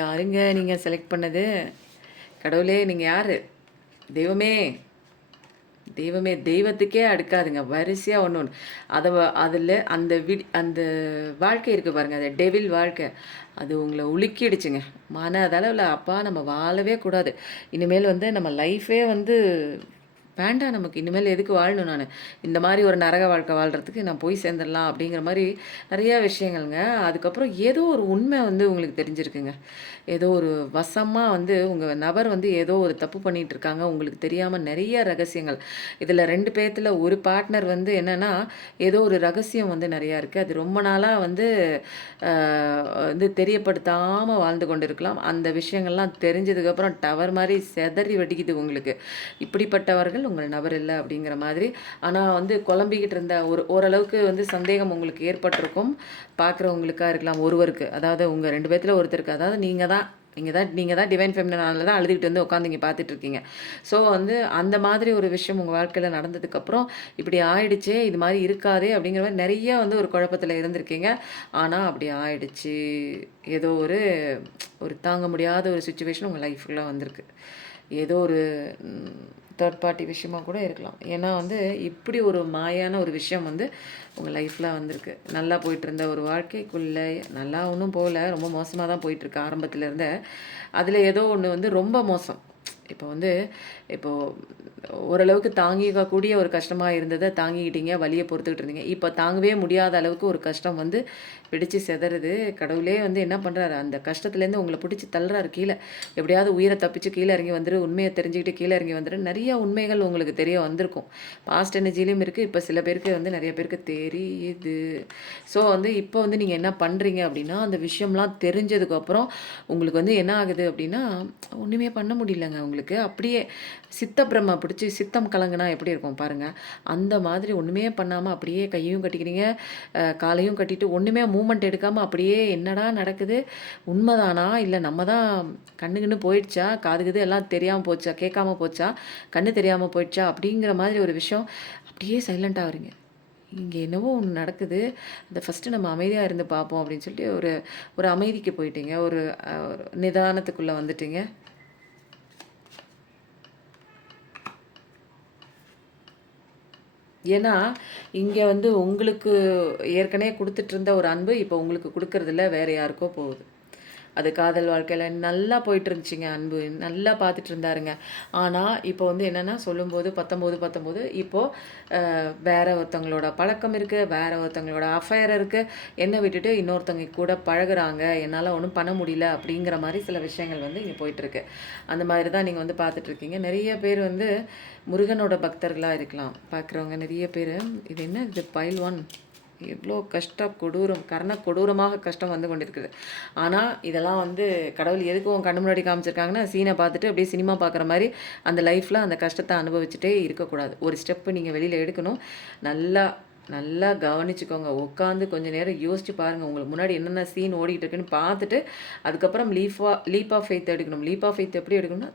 யாருங்க நீங்கள் செலக்ட் பண்ணது? கடவுளே, நீங்கள் யார்? தெய்வமே, தெய்வமே, தெய்வத்துக்கே அடுக்காதுங்க. வரிசையா ஒண்ணு ஒண்ணு. அதில அந்த வாழ்க்கை இருக்கு பாருங்க. அந்த டெவில் வாழ்க்கை. அது உங்கள உலுக்கிடுச்சுங்க. மனதளவுல அப்பா நம்ம வாழவே கூடாது. இனிமேல் வந்து நம்ம லைஃபே வந்து வேண்டாம் நமக்கு. இனிமேல் எதுக்கு வாழணும் நானு? இந்த மாரி ஒரு நரக வாழ்க்கை வாழ்றதுக்கு நான் போய் சேர்ந்துரலாம் அப்படிங்கிற மாரி நெறையா விஷயங்கள்ங்க. அதுக்கப்புறம் ஏதோ ஒரு உண்மை வந்து உங்களுக்கு தெரிஞ்சிருக்குங்க. ஏதோ ஒரு வசமா வந்து உங்க நபர் வந்து ஏதோ ஒரு தப்பு பண்ணிட்டு இருக்காங்க. உங்களுக்கு தெரியாம நெறைய ரகசியங்கள். இதுல 2 பேத்துல ஒரு பார்ட்னர் வந்து என்னன்னா, ஏதோ ஒரு ரகசியம் வந்து நெறையா இருக்கு. அது ரொம்ப நாளா வந்து அ வந்து தெரியப்படுத்தாம வாழ்ந்து கொண்டிருக்கலாம். அந்த விஷயங்கள்லாம் தெரிஞ்சதுக்கப்புறம் டவர் மாரி சிதறி வெடிக்குது உங்களுக்கு. இப்படிப்பட்டவர்கள் உங்கள் நபர் இல்ல அப்படிங்கிற மாதிரி. ஆனா வந்து குழம்பிக்கிட்டு இருந்த ஓரளவுக்கு வந்து சந்தேகம் உங்களுக்கு ஏற்பட்டிருக்கும். பார்க்குறவங்களுக்கா இருக்கலாம் ஒருவருக்கு. அதாவது உங்க 2 பேத்துல ஒருத்தருக்கு. அதாவது நீங்க தான் டிவைன் ஃபெமினினால தான் அழுதுகிட்டு வந்து உட்காந்து இங்க பார்த்துட்டு இருக்கீங்க. ஸோ வந்து அந்த மாதிரி ஒரு விஷயம் உங்க வாழ்க்கையில நடந்ததுக்கப்புறம், இப்படி ஆயிடுச்சே, இது மாரி இருக்காதே அப்படிங்கிற மாரி நெறைய வந்து ஒரு குழப்பத்துல இருந்திருக்கீங்க. ஆனா அப்படி ஆயிடுச்சு. ஏதோ ஒரு ஒரு தாங்க முடியாத ஒரு சிச்சுவேஷன் உங்க லைஃப்குள்ள வந்திருக்கு. ஏதோ ஒரு தேர்ட் பார்ட்டி விஷயமா கூட இருக்கலாம். ஏன்னா வந்து இப்படி ஒரு மாயான ஒரு விஷயம் வந்து உங்கள் லைஃப்பில் வந்திருக்கு. நல்லா போயிட்டுருந்த ஒரு வாழ்க்கைக்குள்ளே நல்லா ஒன்றும் போகல. ரொம்ப மோசமாக தான் போயிட்டுருக்கு ஆரம்பத்துலேருந்தே. அதில் ஏதோ ஒன்று வந்து ரொம்ப மோசம். இப்போ வந்து ஓரளவுக்கு தாங்கிக்கக்கூடிய ஒரு கஷ்டமாக இருந்ததை தாங்கிக்கிட்டீங்க. வலியை பொறுத்துக்கிட்டு இருந்தீங்க. இப்போ தாங்கவே முடியாத அளவுக்கு ஒரு கஷ்டம் வந்து பிடிச்சு சிதறுது. கடவுளே வந்து என்ன பண்ணுறாரு, அந்த கஷ்டத்துலேருந்து உங்களை பிடிச்சி தள்ளுறாரு கீழே. எப்படியாவது உயிரை தப்பிச்சு கீழே இறங்கி வந்துரு, உண்மையை தெரிஞ்சுக்கிட்டு கீழே இறங்கி வந்துரு. நிறைய உண்மைகள் உங்களுக்கு தெரிய வந்திருக்கும். பாஸ்ட் எனர்ஜிலையும் இருக்குது. இப்போ சில பேருக்கு வந்து நிறைய பேருக்கு தெரியுது. ஸோ வந்து இப்போ வந்து நீங்கள் என்ன பண்ணுறீங்க அப்படின்னா, அந்த விஷயம்லாம் தெரிஞ்சதுக்கப்புறம் உங்களுக்கு வந்து என்ன ஆகுது அப்படின்னா, ஒன்றுமே பண்ண முடியலங்க உங்களுக்கு. அப்படியே சித்த பிரம்மை பிடிச்சி சித்தம் கலங்குனா எப்படி இருக்கும் பாருங்கள். அந்த மாதிரி ஒன்றுமே பண்ணாமல் அப்படியே கையையும் கட்டிக்கிறீங்க, காலையும் கட்டிட்டு ஒன்றுமே மூமெண்ட் எடுக்காமல் அப்படியே என்னடா நடக்குது, உண்மைதானா இல்லை நம்ம தான் கண்ணு போயிடுச்சா, காதுகுது எல்லாம் தெரியாமல் போச்சா, கேட்காம போச்சா, கண்ணு தெரியாமல் போயிடுச்சா அப்படிங்கிற மாதிரி ஒரு விஷயம். அப்படியே சைலண்ட்டாக ஆகுறீங்க. இங்கே என்னவோ ஒன்று நடக்குது, அதை ஃபஸ்ட்டு நம்ம அமைதியாக இருந்து பார்ப்போம் அப்படின்னு சொல்லிட்டு ஒரு ஒரு அமைதிக்கு போயிட்டீங்க. ஒரு நிதானத்துக்குள்ளே வந்துட்டீங்க. ஏன்னா, இங்க வந்து உங்களுக்கு ஏற்கனவே குடுத்துட்டு இருந்த ஒரு அன்பு, இப்போ உங்களுக்கு குடுக்கறதில்ல, வேற யாருக்கோ போகுது. அது காதல் வாழ்க்கையில் நல்லா போயிட்டு இருந்துச்சுங்க. அன்பு நல்லா பார்த்துட்டு இருந்தாருங்க. ஆனால் இப்போ வந்து என்னென்னா சொல்லும்போது 19 இப்போது வேற ஒருத்தவங்களோட பழக்கம் இருக்குது, வேற ஒருத்தவங்களோட அஃபயர் இருக்குது, என்னை விட்டுட்டு இன்னொருத்தவங்க கூட பழகுறாங்க, என்னால் ஒன்றும் பண்ண முடியல அப்படிங்கிற மாதிரி சில விஷயங்கள் வந்து இங்கே போயிட்டுருக்கு. அந்த மாதிரி தான் நீங்கள் வந்து பார்த்துட்ருக்கீங்க. நிறைய பேர் வந்து முருகனோட பக்தர்களாக இருக்கலாம் பார்க்குறவங்க நிறைய பேர். இது என்ன இது பைல் 1 எவ்வளோ கொடூரம் கொடூரமாக கஷ்டம் வந்து கொண்டிருக்குது. ஆனால் இதெல்லாம் வந்து கடவுள் எதுக்கு உன் கண்ணு முன்னாடி காமிச்சிருக்காங்கன்னா, சீனை பார்த்துட்டு அப்படியே சினிமா பார்க்குற மாதிரி அந்த லைஃப்பில் அந்த கஷ்டத்தை அனுபவிச்சுட்டே இருக்கக்கூடாது. ஒரு ஸ்டெப்பு நீங்கள் வெளியில் எடுக்கணும். நல்லா நல்லா கவனிச்சுக்கோங்க. உட்காந்து கொஞ்சம் நேரம் யோசிச்சு பாருங்கள். உங்களுக்கு முன்னாடி என்னென்ன சீன் ஓடிட்டு இருக்குன்னு பார்த்துட்டு அதுக்கப்புறம் லீப் ஆஃப் ஃபெய்த் எடுக்கணும். லீப் ஆஃப் ஃபெய்த் எப்படி எடுக்கணும்னா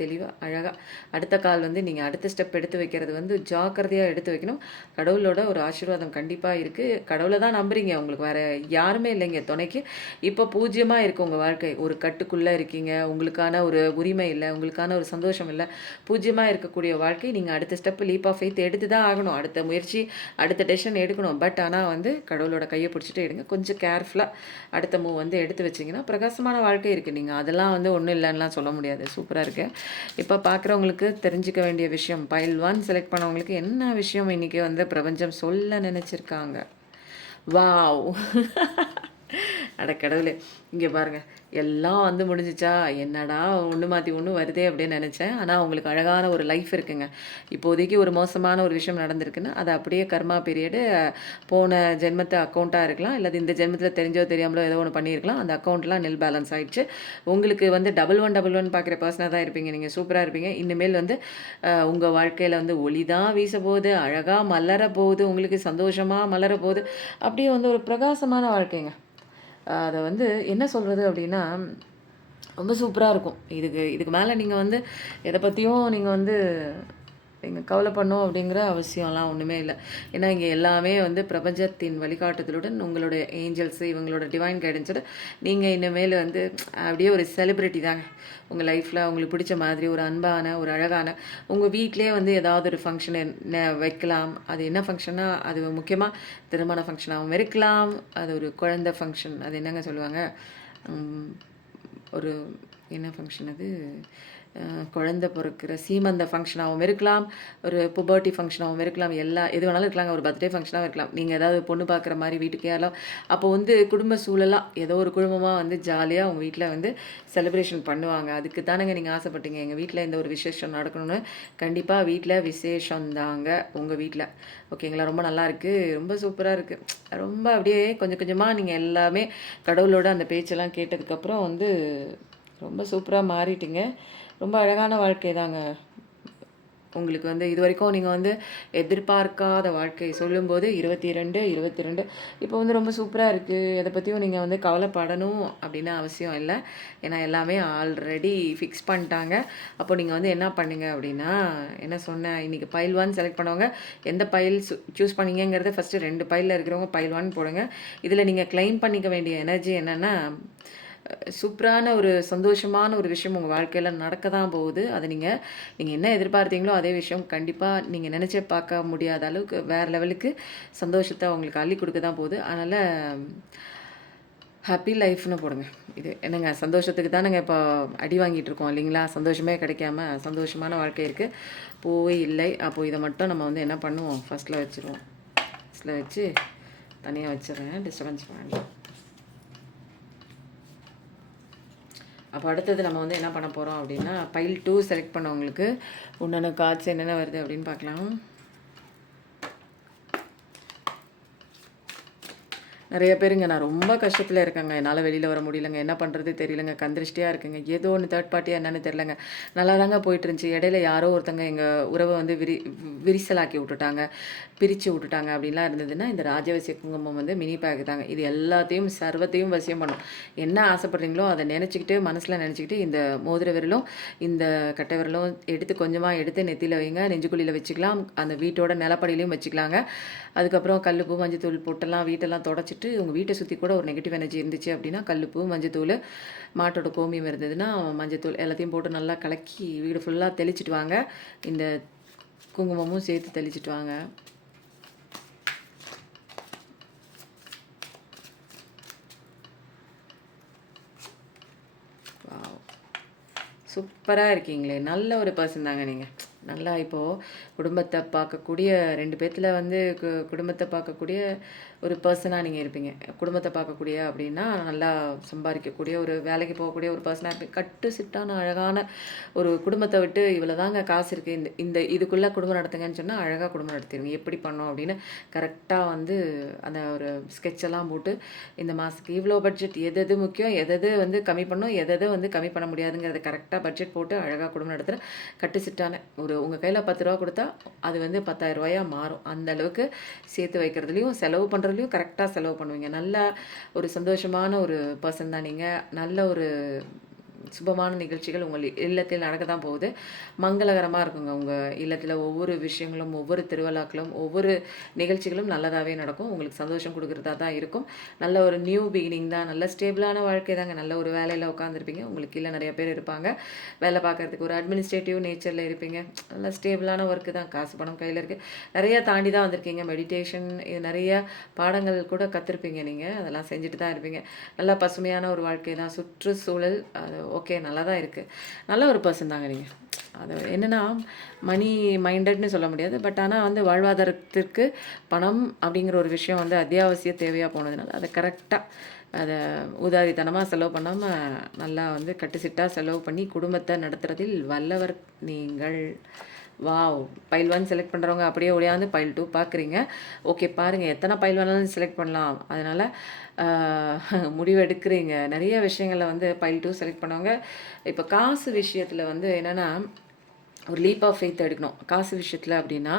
தெளிவாக அழகாக அடுத்த கால் வந்து நீங்கள் அடுத்த ஸ்டெப் எடுத்து வைக்கிறது வந்து ஜாக்கிரதையாக எடுத்து வைக்கணும். கடவுளோட ஒரு ஆசீர்வாதம் கண்டிப்பாக இருக்குது. கடவுளை தான் நம்புறீங்க, உங்களுக்கு வேறு யாருமே இல்லைங்க துணைக்கு. இப்போ பூஜ்ஜியமாக இருக்குது உங்கள் வாழ்க்கை. ஒரு கட்டுக்குள்ளே இருக்கீங்க, உங்களுக்கான ஒரு உரிமை இல்லை, உங்களுக்கான ஒரு சந்தோஷம் இல்லை, பூஜ்ஜியமாக இருக்கக்கூடிய வாழ்க்கை. நீங்கள் அடுத்த ஸ்டெப் லீப் ஆஃப் ஃபெய்த் எடுத்து தான் ஆகணும். அடுத்த முயற்சி அடுத்த டெசிஷன் எடுக்கணும். பட் ஆனால் வந்து கடவுளோட கையை பிடிச்சிட்டு எடுங்க. கொஞ்சம் கேர்ஃபுல்லாக அடுத்த மூவ் வந்து எடுத்து வச்சிங்கன்னா பிரகாசமான வாழ்க்கை இருக்குது. நீங்கள் அதெல்லாம் வந்து ஒன்றும் இல்லைன்னுலாம் சொல்ல முடியாது. சூப்பராக இருக்குது. இப்போ பார்க்குறவங்களுக்கு தெரிஞ்சிக்க வேண்டிய விஷயம், பைல் 1 செலக்ட் பண்ணவங்களுக்கு என்ன விஷயம் இன்றைக்கி வந்து பிரபஞ்சம் சொல்ல நினச்சிருக்காங்க. வாவ் அட கடவுளே, இங்கே பாருங்கள், எல்லாம் வந்து முடிஞ்சிச்சா, என்னடா ஒன்று மாற்றி ஒன்று வருதே அப்படின்னு நினச்சேன். ஆனால் உங்களுக்கு அழகான ஒரு லைஃப் இருக்குங்க. இப்போதைக்கு ஒரு மோசமான ஒரு விஷயம் நடந்திருக்குன்னா அது அப்படியே கர்மா பீரியடு, போன ஜென்மத்தை அக்கௌண்ட்டாக இருக்கலாம், இல்லை இந்த ஜென்மத்தில் தெரிஞ்சோ தெரியாமலோ ஏதோ ஒன்று பண்ணியிருக்கலாம். அந்த அக்கௌண்ட்லாம் நில் பேலன்ஸ் ஆகிடுச்சு. உங்களுக்கு வந்து 1111 பார்க்குற பர்சனாக தான் இருப்பீங்க. நீங்கள் சூப்பராக இருப்பீங்க. இனிமேல் வந்து உங்கள் வாழ்க்கையில் வந்து ஒளி தான் வீச போகுது, அழகாக மலர போகுது, உங்களுக்கு சந்தோஷமாக மலர போகுது. அப்படியே வந்து ஒரு பிரகாசமான வாழ்க்கைங்க. அதை வந்து என்ன சொல்கிறது அப்படின்னா, ரொம்ப சூப்பராக இருக்கும். இதுக்கு மேலே நீங்கள் வந்து எதை பற்றியும் நீங்கள் வந்து கவலை பண்ணணும் அப்படிங்கிற அவசியம்லாம் ஒன்றுமே இல்லை. ஏன்னா இங்கே எல்லாமே வந்து பிரபஞ்சத்தின் வழிகாட்டுதலுடன் உங்களுடைய ஏஞ்சல்ஸு இவங்களோட டிவைன் கைடன்ஸோட நீங்கள் இனிமேல் வந்து அப்படியே ஒரு செலிப்ரிட்டி தாங்க. உங்கள் லைஃப்பில் உங்களுக்கு பிடிச்ச மாதிரி ஒரு அன்பான ஒரு அழகான உங்கள் வீட்டிலே வந்து ஏதாவது ஒரு ஃபங்க்ஷன் வைக்கலாம். அது என்ன ஃபங்க்ஷன்னா, அது முக்கியமாக திருமண ஃபங்க்ஷனாகவும் இருக்கலாம், அது ஒரு குழந்தை ஃபங்க்ஷன், அது என்னங்க சொல்லுவாங்க, ஒரு என்ன ஃபங்க்ஷன் அது, குழந்தை பிறக்கிற சீமந்த ஃபங்க்ஷனாகவும் இருக்கலாம், ஒரு புபர்ட்டி ஃபங்க்ஷனாகவும் இருக்கலாம், எது வேணாலும் இருக்கலாங்க. ஒரு பர்த்டே ஃபங்க்ஷனாகவும் இருக்கலாம். நீங்கள் ஏதாவது பொண்ணு பார்க்குற மாதிரி வீட்டுக்கு யாரெல்லாம் அப்போ வந்து குடும்ப சூழலாக ஏதோ ஒரு குடும்பமாக வந்து ஜாலியாக உங்கள் வீட்டில் வந்து செலிப்ரேஷன் பண்ணுவாங்க. அதுக்கு தானேங்க நீங்கள் ஆசைப்பட்டீங்க எங்கள் வீட்டில் இந்த ஒரு விசேஷம் நடக்கணும்னு. கண்டிப்பாக வீட்டில் விசேஷந்தாங்க உங்கள் வீட்டில். ஓகேங்களா? ரொம்ப நல்லாயிருக்கு, ரொம்ப சூப்பராக இருக்குது. ரொம்ப அப்படியே கொஞ்சம் கொஞ்சமாக நீங்கள் எல்லாமே கடவுளோட அந்த பேச்செல்லாம் கேட்டதுக்கப்புறம் வந்து ரொம்ப சூப்பராக மாறிட்டீங்க. ரொம்ப அழகான வாழ்க்கை தாங்க உங்களுக்கு வந்து. இது வரைக்கும் நீங்கள் வந்து எதிர்பார்க்காத வாழ்க்கை சொல்லும்போது 22 இப்போ வந்து ரொம்ப சூப்பராக இருக்குது. எதை பற்றியும் நீங்கள் வந்து கவலைப்படணும் அப்படின்னு அவசியம் இல்லை. ஏன்னா எல்லாமே ஆல்ரெடி ஃபிக்ஸ் பண்ணிட்டாங்க. அப்போ நீங்கள் வந்து என்ன பண்ணுங்க அப்படின்னா, என்ன சொன்னேன், இன்றைக்கி பைல் 1 செலக்ட் பண்ணவங்க எந்த பைல் சூஸ் பண்ணிங்கிறத ஃபஸ்ட்டு 2 பைலில் இருக்கிறவங்க பைல் 1 போடுங்க. இதில் நீங்கள் கிளைம் பண்ணிக்க வேண்டிய எனர்ஜி என்னென்னா, சூப்பரான ஒரு சந்தோஷமான ஒரு விஷயம் உங்கள் வாழ்க்கையில் நடக்க தான் போகுது. அதை நீங்கள் என்ன எதிர்பார்த்தீங்களோ அதே விஷயம் கண்டிப்பாக நீங்கள் நினச்சே பார்க்க முடியாத அளவுக்கு வேறு லெவலுக்கு சந்தோஷத்தை உங்களுக்கு அள்ளி கொடுக்க தான் போகுது. அதனால் ஹாப்பி லைஃப்னு போடுங்க. இது என்னங்க, சந்தோஷத்துக்கு தானேங்க இப்போ அடி வாங்கிட்டு இருக்கோம் இல்லைங்களா? சந்தோஷமே கிடைக்காம சந்தோஷமான வாழ்க்கை இருக்குது, போவே இல்லை. அப்போது இதை மட்டும் நம்ம வந்து என்ன பண்ணுவோம், ஃபஸ்ட்டில் வச்சுருவோம். ஃபஸ்ட்டில் வச்சு தனியாக வச்சிடுறேன், டிஸ்டர்பன்ஸ் வேண்டாம். அப்போ அடுத்தது நம்ம வந்து என்ன பண்ண போகிறோம் அப்படின்னா, பைல் 2 செலக்ட் பண்ணவங்களுக்கு உண்டான கார்ட்ஸ் என்னென்ன வருது அப்படின்னு பார்க்கலாம். நிறைய பேருங்க நான் ரொம்ப கஷ்டத்தில் இருக்கேங்க, என்னால் வெளியில் வர முடியலங்க, என்ன பண்ணுறது தெரியலங்க, கந்திருஷ்டியாக இருக்குங்க, ஏதோ ஒன்று தேர்ட் பார்ட்டியாக என்னென்னு தெரிலங்க, நல்லா தாங்க போயிட்டு இருந்துச்சு. இடையில யாரோ ஒருத்தங்க எங்கள் உறவை வந்து விரிசலாக்கி விட்டுட்டாங்க, பிரித்து விட்டுட்டாங்க அப்படின்லாம் இருந்ததுன்னா இந்த ராஜவசிய குங்குமம் வந்து மினி பேக் தாங்க. இது எல்லாத்தையும் சர்வத்தையும் வசியம் பண்ணும். என்ன ஆசைப்படுறீங்களோ அதை நினச்சிக்கிட்டு மனசில் நினச்சிக்கிட்டு இந்த மோதிர விரலும் இந்த கட்டை விரலும் எடுத்து கொஞ்சமாக எடுத்து நெத்தியில் வைங்க, நெஞ்சுக்குழியில் வச்சுக்கலாம், அந்த வீட்டோட நிலப்படியிலையும் வச்சுக்கலாங்க. அதுக்கப்புறம் கல்லுப்பு மஞ்சத்தூள் போட்டெல்லாம் வீட்டெல்லாம் தொடச்சிட்டு உங்கள் வீட்டை சுற்றி கூட ஒரு நெகட்டிவ் எனர்ஜி இருந்துச்சு அப்படின்னா கல்லுப்பு மஞ்சத்தூள் மாட்டோட கோமியம் இருந்ததுன்னா மஞ்சத்தூள் எல்லாத்தையும் போட்டு நல்லா கலக்கி வீடு ஃபுல்லாக தெளிச்சிட்டு வாங்க. இந்த குங்குமமும் சேர்த்து தெளிச்சிட்டு வாங்க. சூப்பரா இருக்கீங்களே! நல்ல ஒரு பெர்சன் தாங்க நீங்க. நல்லா இப்போது குடும்பத்தை பார்க்கக்கூடிய 2 பேத்துல வந்து குடும்பத்தை பார்க்கக்கூடிய ஒரு பர்சனாக நீங்கள் இருப்பீங்க. குடும்பத்தை பார்க்கக்கூடிய அப்படின்னா, நல்லா சம்பாதிக்கக்கூடிய ஒரு வேலைக்கு போகக்கூடிய ஒரு பர்சனாக இருப்பீங்க. கட்டு சிட்டான அழகான ஒரு குடும்பத்தை விட்டு இவ்வளோ தாங்க காசு இருக்குது, இந்த இந்த இதுக்குள்ளே குடும்பம் நடத்துங்கன்னு சொன்னால் அழகாக குடும்பம் நடத்திடுவீங்க. எப்படி பண்ணோம் அப்படின்னு கரெக்டாக வந்து அந்த ஒரு ஸ்கெட்செல்லாம் போட்டு இந்த மாதத்துக்கு இவ்வளோ பட்ஜெட், எது எது முக்கியம், எது எது வந்து கம்மி பண்ணணும், எது எது வந்து கம்மி பண்ண முடியாதுங்கிறத கரெக்டாக பட்ஜெட் போட்டு அழகாக குடும்பம் நடத்துகிற கட்டு சிட்டான ஒரு உங்கள் கையில் 10 ரூபா கொடுத்தா அது வந்து 10,000 ரூபாயா மாறும். அந்த அளவுக்கு சேர்த்து வைக்கிறதுலையும் செலவு பண்ணுறதுலையும் கரெக்டாக செலவு பண்ணுவீங்க. நல்லா ஒரு சந்தோஷமான ஒரு பர்சன் தான் நீங்கள். நல்ல ஒரு சுபமான நிகழ்ச்சிகள் உங்கள் இல்லத்தில் நடக்க தான் போகுது. மங்களகரமாக இருக்குங்க உங்கள் இல்லத்தில். ஒவ்வொரு விஷயங்களும், ஒவ்வொரு திருவிழாக்களும், ஒவ்வொரு நிகழ்ச்சிகளும் நல்லதாகவே நடக்கும். உங்களுக்கு சந்தோஷம் கொடுக்குறதா தான் இருக்கும். நல்ல ஒரு நியூ பிகினிங் தான். நல்ல ஸ்டேபிளான வாழ்க்கை தாங்க. நல்ல ஒரு வேலையில் உட்காந்துருப்பீங்க. உங்களுக்கு கீழே நிறைய பேர் இருப்பாங்க. வேலை பார்க்குறதுக்கு ஒரு அட்மினிஸ்ட்ரேட்டிவ் நேச்சரில் இருப்பீங்க. நல்ல ஸ்டேபிளான ஒர்க்கு தான். காசு பணம் கையில் இருக்குது. நிறையா தாண்டி தான் வந்திருக்கீங்க. மெடிடேஷன், இது நிறைய பாடங்கள் கூட கற்றுருப்பீங்க நீங்கள். அதெல்லாம் செஞ்சுட்டு தான் இருப்பீங்க. நல்லா பசுமையான ஒரு வாழ்க்கை தான். சுற்றுச்சூழல் அது ஓகே, நல்லா தான் இருக்குது. நல்ல ஒரு பர்சன் தாங்க நீங்கள். அது என்னென்னா மணி மைண்டட்னு சொல்ல முடியாது. பட் ஆனால் வந்து வாழ்வாதாரத்திற்கு பணம் அப்படிங்கிற ஒரு விஷயம் வந்து அத்தியாவசிய தேவையாக போனதுனால அதை கரெக்டாக அதை உதாரித்தனமாக செலவு பண்ணாமல் நல்லா வந்து கட்டுச்சிட்டாக செலவு பண்ணி குடும்பத்தை நடத்துகிறதில் வல்லவர் நீங்கள். வாவ்! பைல் 1 செலக்ட் பண்ணுறவங்க அப்படியே ஓடியாந்து பைல் 2 பார்க்குறீங்க. ஓகே, பாருங்கள் எத்தனை பைல் வேணாலும் செலக்ட் பண்ணலாம். அதனால் முடிவு எடுக்கிறீங்க. நிறைய விஷயங்களில் வந்து பைல் 2 செலக்ட் பண்ணவங்க இப்போ காசு விஷயத்தில் வந்து என்னென்னா ஒரு லீப் ஆஃப் ஃபெய்த் எடுக்கணும். காசு விஷயத்தில் அப்படின்னா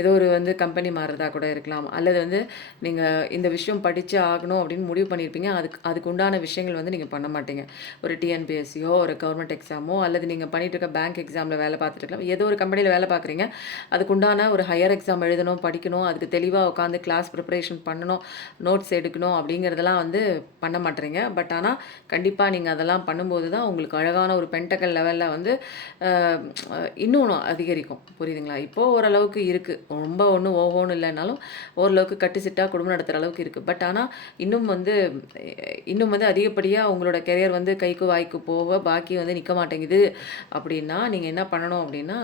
ஏதோ ஒரு வந்து கம்பெனி மாறுறதா கூட இருக்கலாம். அல்லது வந்து நீங்கள் இந்த விஷயம் படித்து ஆகணும் அப்படின்னு முடிவு பண்ணியிருப்பீங்க. அதுக்கு உண்டான விஷயங்கள் வந்து நீங்கள் பண்ண மாட்டீங்க. ஒரு டிஎன்பிஎஸ்சியோ ஒரு கவர்மெண்ட் எக்ஸாமோ அல்லது நீங்கள் பண்ணிட்டு இருக்க பேங்க் எக்ஸாமில் வேலை பார்த்துட்டு இருக்கலாம். ஏதோ ஒரு கம்பெனியில் வேலை பார்க்குறீங்க. அதுக்கு உண்டான ஒரு ஹையர் எக்ஸாம் எழுதணும், படிக்கணும், அதுக்கு தெளிவாக உட்காந்து கிளாஸ் ப்ரிப்பரேஷன் பண்ணணும், நோட்ஸ் எடுக்கணும் அப்படிங்கிறதெல்லாம் வந்து பண்ண மாட்டேறீங்க. பட் ஆனால் கண்டிப்பாக நீங்கள் அதெல்லாம் பண்ணும்போது தான் உங்களுக்கு அழகான ஒரு பென்டக்கல் லெவலில் வந்து இன்னும் அதிகரிக்கும். புரியுதுங்களா? இப்போது ஓரளவுக்கு இருக்குது. ரொம்ப ஒன்றும் ஓஹோன்னு இல்லைனாலும் ஓரளவுக்கு கட்டுச்சிட்டாக குடும்பம் நடத்துகிற அளவுக்கு இருக்குது. பட் ஆனால் இன்னும் வந்து அதிகப்படியாக உங்களோட கெரியர் வந்து கைக்கு வாய்க்கு போக பாக்கி வந்து நிற்க மாட்டேங்குது அப்படின்னா நீங்கள் என்ன பண்ணணும் அப்படின்னா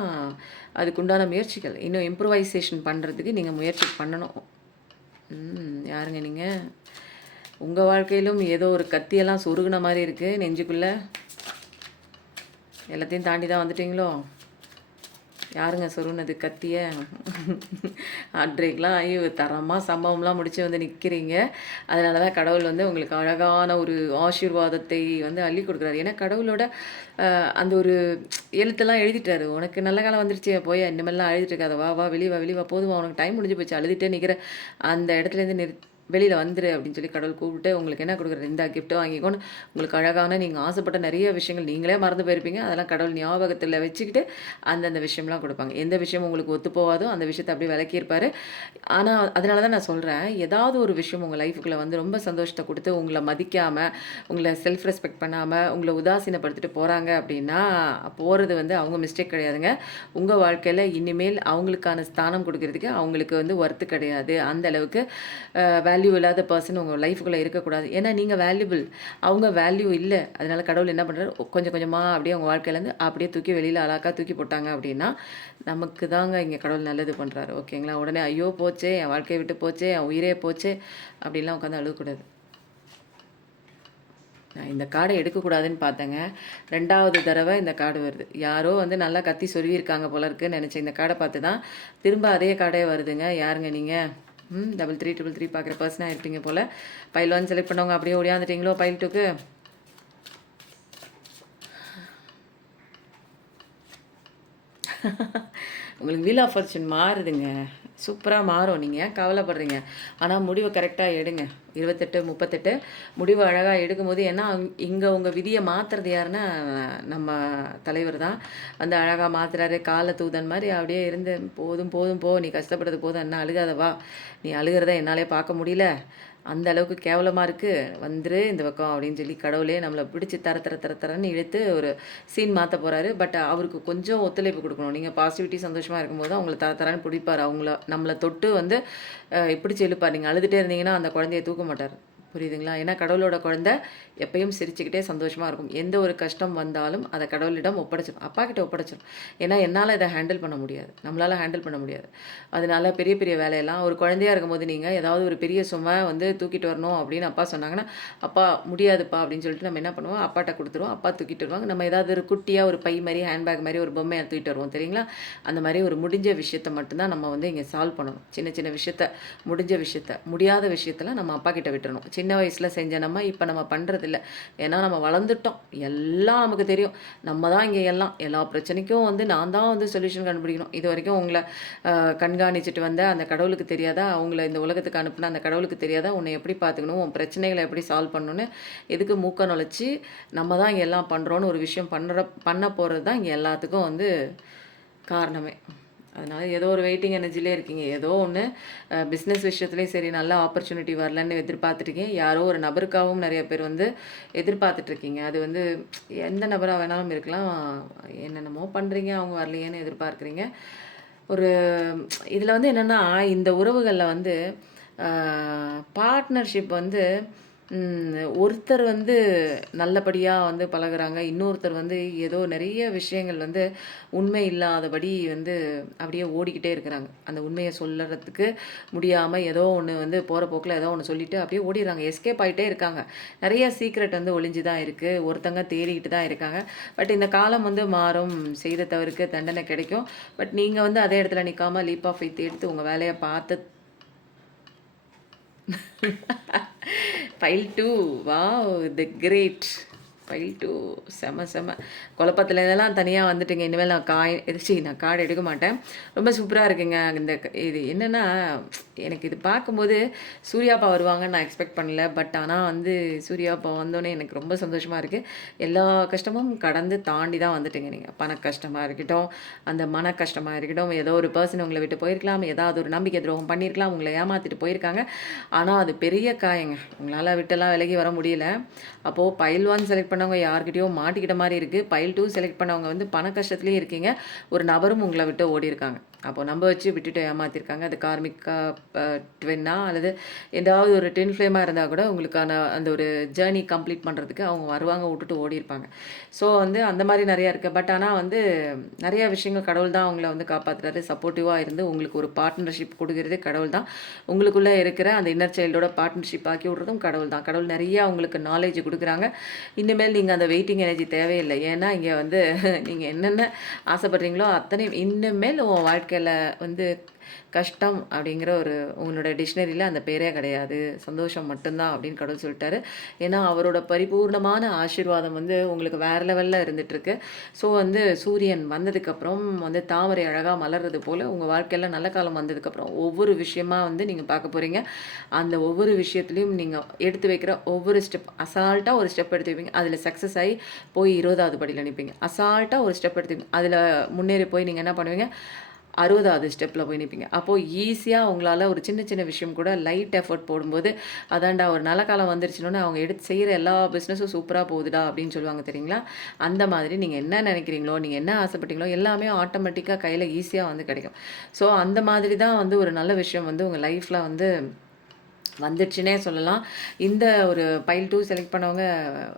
அதுக்குண்டான முயற்சிகள் இன்னும் இம்ப்ரூவைசேஷன் பண்ணுறதுக்கு நீங்கள் முயற்சி பண்ணணும். யாருங்க நீங்கள்? உங்கள் வாழ்க்கையிலும் ஏதோ ஒரு கத்தியெல்லாம் சொருகுன மாதிரி இருக்குது நெஞ்சுக்குள்ளே. எல்லாத்தையும் தாண்டி தான் வந்துட்டீங்களோ? யாருங்க சொருனது கத்திய? அன்றைக்கெலாம் ஐயோ தரமாக சம்பவம்லாம் முடித்து வந்து நிற்கிறீங்க. அதனால தான் கடவுள் வந்து உங்களுக்கு அழகான ஒரு ஆசீர்வாதத்தை வந்து அள்ளி கொடுக்குறாரு. ஏன்னா கடவுளோட அந்த ஒரு எழுத்தெல்லாம் எழுதிட்டாரு. உனக்கு நல்ல காலம் வந்துருச்சு, போய் இனிமேல்லாம் அழுதுட்டு இருக்காத, வா வா வெளியே வா போதுமா, உனக்கு டைம் முடிஞ்சு போச்சு, அழுதுகிட்டே நிற்கிற அந்த இடத்துலேருந்து வெளியில் வந்துரு அப்படின்னு சொல்லி கடவுள் கூப்பிட்டு உங்களுக்கு என்ன கொடுக்குறது, இந்த கிஃப்ட்டை வாங்கிக்கோன்னு உங்களுக்கு அழகான நீங்கள் ஆசைப்பட்ட நிறைய விஷயங்கள் நீங்களே மறந்து போயிருப்பீங்க. அதெல்லாம் கடவுள் ஞாபகத்தில் வச்சுக்கிட்டு அந்தந்த விஷயம்லாம் கொடுப்பாங்க. எந்த விஷயம் உங்களுக்கு ஒத்து போகாதோ அந்த விஷயத்தை அப்படியே விளக்கியிருப்பார். ஆனால் அதனால தான் நான் சொல்கிறேன், ஏதாவது ஒரு விஷயம் உங்கள் லைஃபுக்குள்ளே வந்து ரொம்ப சந்தோஷத்தை கொடுத்து உங்களை மதிக்காமல், உங்களை செல்ஃப் ரெஸ்பெக்ட் பண்ணாமல், உங்களை உதாசீனப்படுத்திட்டு போகிறாங்க அப்படின்னா போகிறது வந்து அவங்க மிஸ்டேக் கிடையாதுங்க. உங்கள் வாழ்க்கையில் இனிமேல் அவங்களுக்கான ஸ்தானம் கொடுக்கறதுக்கு அவங்களுக்கு வந்து ஒர்த்து கிடையாது. அந்த அளவுக்கு வேல்யூ இல்லாத பர்சன் உங்கள் லைஃபுக்குள்ளே இருக்கக்கூடாது. ஏன்னா நீங்கள் வேல்யூபிள், அவங்க வேல்யூ இல்லை. அதனால் கடவுள் என்ன பண்ணுறாரு, கொஞ்சம் கொஞ்சமாக அப்படியே உங்கள் வாழ்க்கையிலேருந்து அப்படியே தூக்கி வெளியில் அழகாக தூக்கி போட்டாங்க அப்படின்னா நமக்கு தாங்க இங்கே கடவுள் நல்லது பண்ணுறாரு. ஓகேங்களா? உடனே ஐயோ போச்சே, என் வாழ்க்கையை விட்டு போச்சே, என் உயிரே போச்சே அப்படின்லாம் உட்காந்து அழுகக்கூடாது. நான் இந்த கார்டை எடுக்கக்கூடாதுன்னு பார்த்தேங்க. 2வது தடவை இந்த கார்டு வருது. யாரோ வந்து நல்லா கத்தி சொருவியிருக்காங்க போல இருக்குன்னு நினச்சேன். இந்த கார்டை பார்த்து தான் திரும்ப அதே கார்டே வருதுங்க. யாருங்க நீங்கள்? 3333 பார்க்குற பர்சனாக இருப்பீங்க போல். பைல் 1 செலக்ட் பண்ணவங்க அப்படியே ஓடியாந்துட்டீங்களோ பைல் 2க்கு? உங்களுக்கு வீல் ஆஃப் ஃபார்ச்சூன் மாறுதுங்க. சூப்பராக மாறும். நீங்கள் ஏன் கவலைப்படுறீங்க? ஆனால் முடிவை கரெக்டாக எடுங்க. 28 38 முடிவு அழகாக எடுக்கும்போது, ஏன்னா இங்கே உங்கள் விதியை மாற்றுறது யாருன்னா நம்ம தலைவர் தான் வந்து அழகாக மாற்றுறாரு. காலை தூதன் மாதிரி அப்படியே இருந்து போதும் போதும் போ, நீ கஷ்டப்படுறது போதும், என்ன அழுகாத வா, நீ அழுகிறத என்னாலே பார்க்க முடியல, அந்த அளவுக்கு கேவலமாக இருக்குது, வந்துரு இந்த பக்கம் அப்படின்னு சொல்லி கடவுளே நம்மளை பிடிச்சி தரன்னு இழுத்து ஒரு சீன் மாற்ற போகிறாரு. பட் அவருக்கு கொஞ்சம் ஒத்துழைப்பு கொடுக்கணும். நீங்கள் பாசிட்டிவிட்டி சந்தோஷமாக இருக்கும்போது அவங்கள தரன்னு பிடிப்பார். நம்மளை தொட்டு வந்து பிடிச்சி இழுப்பார். நீங்கள் அழுதுகிட்டே இருந்தீங்கன்னா அந்த குழந்தைய தூக்க மாட்டார். புரியுதுங்களா? ஏன்னா கடவுளோட குழந்தை எப்பயும் சிரிச்சுக்கிட்டே சந்தோஷமா இருக்கும். எந்த ஒரு கஷ்டம் வந்தாலும் அத கடவுளிடம் ஒப்படைச்சிரும். அப்பாகிட்ட ஒப்படைச்சிரும். ஏன்னா என்னால இத ஹேண்டில் பண்ண முடியாது. நம்மளால ஹேண்டில் பண்ண முடியாது. அதனால பெரிய பெரிய வேலையெல்லாம் ஒரு குழந்தையா இருக்கும்போது நீங்க ஏதாவது ஒரு பெரிய சுமை வந்து தூக்கிட்டு வரணும் அப்படின்னு அப்பா சொன்னாங்கன்னா, "அப்பா முடியாதுப்பா" அப்படின்னு சொல்லிட்டு நம்ம என்ன பண்ணுவோம், அப்பாட்ட குடுத்துருவோம். அப்பா தூக்கிட்டு வருவாங்க. நம்ம ஏதாவது ஒரு குட்டியா ஒரு பை மாரி, ஹேண்ட் பேக் மாரி ஒரு பொம்மைய தூக்கிட்டு வருவோம் தெரியுங்களா? அந்த மாரி ஒரு முடிஞ்ச விஷயத்த மட்டும் தான் நம்ம வந்து இங்க சால்வ் பண்ணணும். சின்ன சின்ன விஷயத்த, முடிஞ்ச விஷயத்த, முடியாத விஷயத்தலாம் நம்ம அப்பா கிட்ட விட்டுறணும். சின்ன வயசுல செஞ்ச நம்ம இப்ப நம்ம பண்றதில்ல. ஏன்னா நம்ம வளர்ந்துட்டோம். எல்லாம் நமக்கு தெரியும். நம்ம தான் இங்க எல்லாம். எல்லா பிரச்சனைக்கும் வந்து நான் தான் வந்து சொல்யூஷன் கண்டுபிடிக்கணும். இதுவரைக்கும் உங்கள கண்காணிச்சுட்டு வந்த அந்த கடவுளுக்கு தெரியாதா? அவங்கள இந்த உலகத்துக்கு அனுப்புன அந்த கடவுளுக்கு தெரியாதா? உன்னை எப்படி பார்த்துக்கணும்? உன் பிரச்சனைகள எப்படி சால்வ் பண்ணணும்னு எதுக்கு மூக்க நுழைச்சு, நம்ம தான் இங்க எல்லாம் பண்றோம்னு ஒரு விஷயம் பண்ண போறது தான் இங்க எல்லாத்துக்கும் வந்து காரணமே. அதனால ஏதோ ஒரு வெயிட்டிங் எனர்ஜிலே இருக்கீங்க. ஏதோ ஒண்ணு பிஸ்னஸ் விஷயத்துலயும் சரி, நல்ல ஆப்பர்ச்சுனிட்டி வரலன்னு எதிர்பார்த்துருக்கீங்க. யாரோ ஒரு நபருக்காகவும் நெறைய பேர் வந்து எதிர்பார்த்துட்ருக்கீங்க. அது வந்து எந்த நபரா வேணாலும் இருக்கலாம். என்னென்னமோ பண்றீங்க, அவங்க வரலையேன்னு எதிர்பார்க்குறீங்க. ஒரு இதில வந்து என்னன்னா, இந்த உறவுகள்ல வந்து அ பார்ட்னர்ஷிப் வந்து ஒருத்தர் வந்து நல்லபடியா வந்து பழகுறாங்க. இன்னொருத்தர் வந்து ஏதோ நெறைய விஷயங்கள் வந்து உண்மை இல்லாதபடி வந்து அப்படியே ஓடிக்கிட்டே இருக்கிறாங்க. அந்த உண்மைய சொல்லறதுக்கு முடியாம ஏதோ ஒண்ணு வந்து போற போக்குல ஏதோ ஒண்ணு சொல்லிட்டு அப்படியே ஓடிர்றாங்க. எஸ்கேப் ஆயிட்டே இருக்காங்க. நெறைய சீக்ரெட் வந்து ஒளிஞ்சு தான் இருக்கு. ஒருத்தங்க தேடிக்கிட்டு தான் இருக்காங்க. பட் இந்த காலம் வந்து மாறும். செய்த தவறுக்கு தண்டனை கிடைக்கும். பட் நீங்க வந்து அதே இடத்துல நிக்காம லீப் ஆஃப் ஃபெய்த் எடுத்து உங்க வேலைய பார்த்து ஃபைல் 2 வாவ்! தி கிரேட். ஃபைல் 2 செம செம. குழப்பத்துல இதெல்லாம் தனியா வந்துட்டுங்க. இனிமேல் நான் கார்டு எடுக்க மாட்டேன். ரொம்ப சூப்பரா இருக்குங்க. இது என்னன்னா, எனக்கு இது பார்க்கும்போது சூர்யாப்பா வருவாங்கன்னு நான் எக்ஸ்பெக்ட் பண்ணல. பட் ஆனா வந்து சூர்யாப்பா வந்தோனே எனக்கு ரொம்ப சந்தோஷமா இருக்கு. எல்லா கஷ்டமும் கடந்து தாண்டி தான் வந்துட்டீங்க நீங்க. பண கஷ்டமா இருக்கட்டும், அந்த மன கஷ்டமா இருக்கட்டும், ஏதோ ஒரு பெர்சன் உங்கள விட்டு போயிருக்கலாம். ஏதாவது ஒரு நம்பிக்கை துரோகம் பண்ணியிருக்கலாம். உங்கள ஏமாத்திட்டு போயிருக்காங்க. ஆனா அது பெரிய காயங்க. உங்களால விட்டெல்லாம் விலகி வர முடியல. அப்போ பைல் 1 செலக்ட் பண்ணவங்க யார்கிட்டயோ மாட்டிக்கிட்ட மாரி இருக்கு. பைல் 2 செலக்ட் பண்ணவங்க வந்து பண கஷ்டத்திலேயே இருக்கீங்க. ஒரு நபரும் உங்கள விட்டு ஓடியிருக்காங்க. அப்போ நம்ப வச்சு விட்டுட்டு ஏமாத்திருக்காங்க. அது கார்மிக்கா ட்வின்னா அல்லது ஏதாவது ஒரு ட்வின் ஃப்ளேமா இருந்தா கூட உங்களுக்கான அந்த ஒரு ஜர்னி கம்ப்ளீட் பண்றதுக்கு அவங்க வருவாங்க, விட்டுட்டு ஓடியிருப்பாங்க. ஸோ வந்து அந்த மாரி நெறையா இருக்கு. பட் ஆனா வந்து நெறைய விஷயங்கள் கடவுள் தான் உங்கள வந்து காப்பாத்துறாரு. சப்போர்ட்டிவா இருந்து உங்களுக்கு ஒரு பார்ட்னர்ஷிப் குடுக்குறதே கடவுள் தான். உங்களுக்குள்ள இருக்கிற அந்த இன்னர் சைல்டோட பார்ட்னர்ஷிப் ஆக்கி விடுறதும் கடவுள் தான். கடவுள் நெறையா உங்களுக்கு நாலேட்ஜ் குடுக்குறாங்க. இனிமேல் நீங்க அந்த வெயிட்டிங் எனர்ஜி தேவையில்லை. ஏன்னா இங்க வந்து நீங்க என்னென்ன ஆசைப்படுறீங்களோ அத்தனையும் இனிமேல் உன் வாழ்க்கையில வந்து கஷ்டம் அப்படிங்கிற ஒரு உங்களோட டிக்ஷனரியில அந்த பேரே கிடையாது. சந்தோஷம் மட்டும்தான் அப்படின்னு கடவுள் சொல்லிட்டாரு. ஏன்னா அவரோட பரிபூர்ணமான ஆசீர்வாதம் வந்து உங்களுக்கு வேற லெவல்ல இருந்துட்டுருக்கு. ஸோ வந்து சூரியன் வந்ததுக்கப்புறம் வந்து தாமரை அழகா மலர்றது போல உங்க வாழ்க்கையில நல்ல காலம் வந்ததுக்கப்புறம் ஒவ்வொரு விஷயமா வந்து நீங்க பார்க்க போறீங்க. அந்த ஒவ்வொரு விஷயத்துலயும் நீங்க எடுத்து வைக்கிற ஒவ்வொரு ஸ்டெப் அசால்ட்டா ஒரு ஸ்டெப் எடுத்து வைப்பீங்க. அதுல சக்சஸ் ஆயி போய் 20வது படியில நிப்பீங்க. அசால்ட்டா ஒரு ஸ்டெப் எடுத்து அதுல முன்னேறி போய் நீங்க என்ன பண்ணுவீங்க? 60வது ஸ்டெப்ல போய் நிப்பீங்க. அப்போ ஈஸியா உங்களால ஒரு சின்ன சின்ன விஷயம் கூட லைட் எஃபோர்ட் போடும்போது, அதான்டா ஒரு நல்ல காலம் வந்துருச்சுன்னோனே அவங்க எடுத்து செய்ற எல்லா பிசினஸும் சூப்பரா போகுதுடா அப்படின்னு சொல்லுவாங்க தெரியுங்களா? அந்த மாதிரி நீங்க என்ன நினைக்கிறீங்களோ, நீங்க என்ன ஆசைப்பட்டீங்களோ எல்லாமே ஆட்டோமேட்டிக்கா கையில ஈஸியா வந்து கிடைக்கும். ஸோ அந்த மாதிரி தான் வந்து ஒரு நல்ல விஷயம் வந்து உங்க லைஃப்ல வந்து வந்துடுச்சுன்னே சொல்லலாம். இந்த ஒரு பைல் 2 செலக்ட் பண்ணவங்க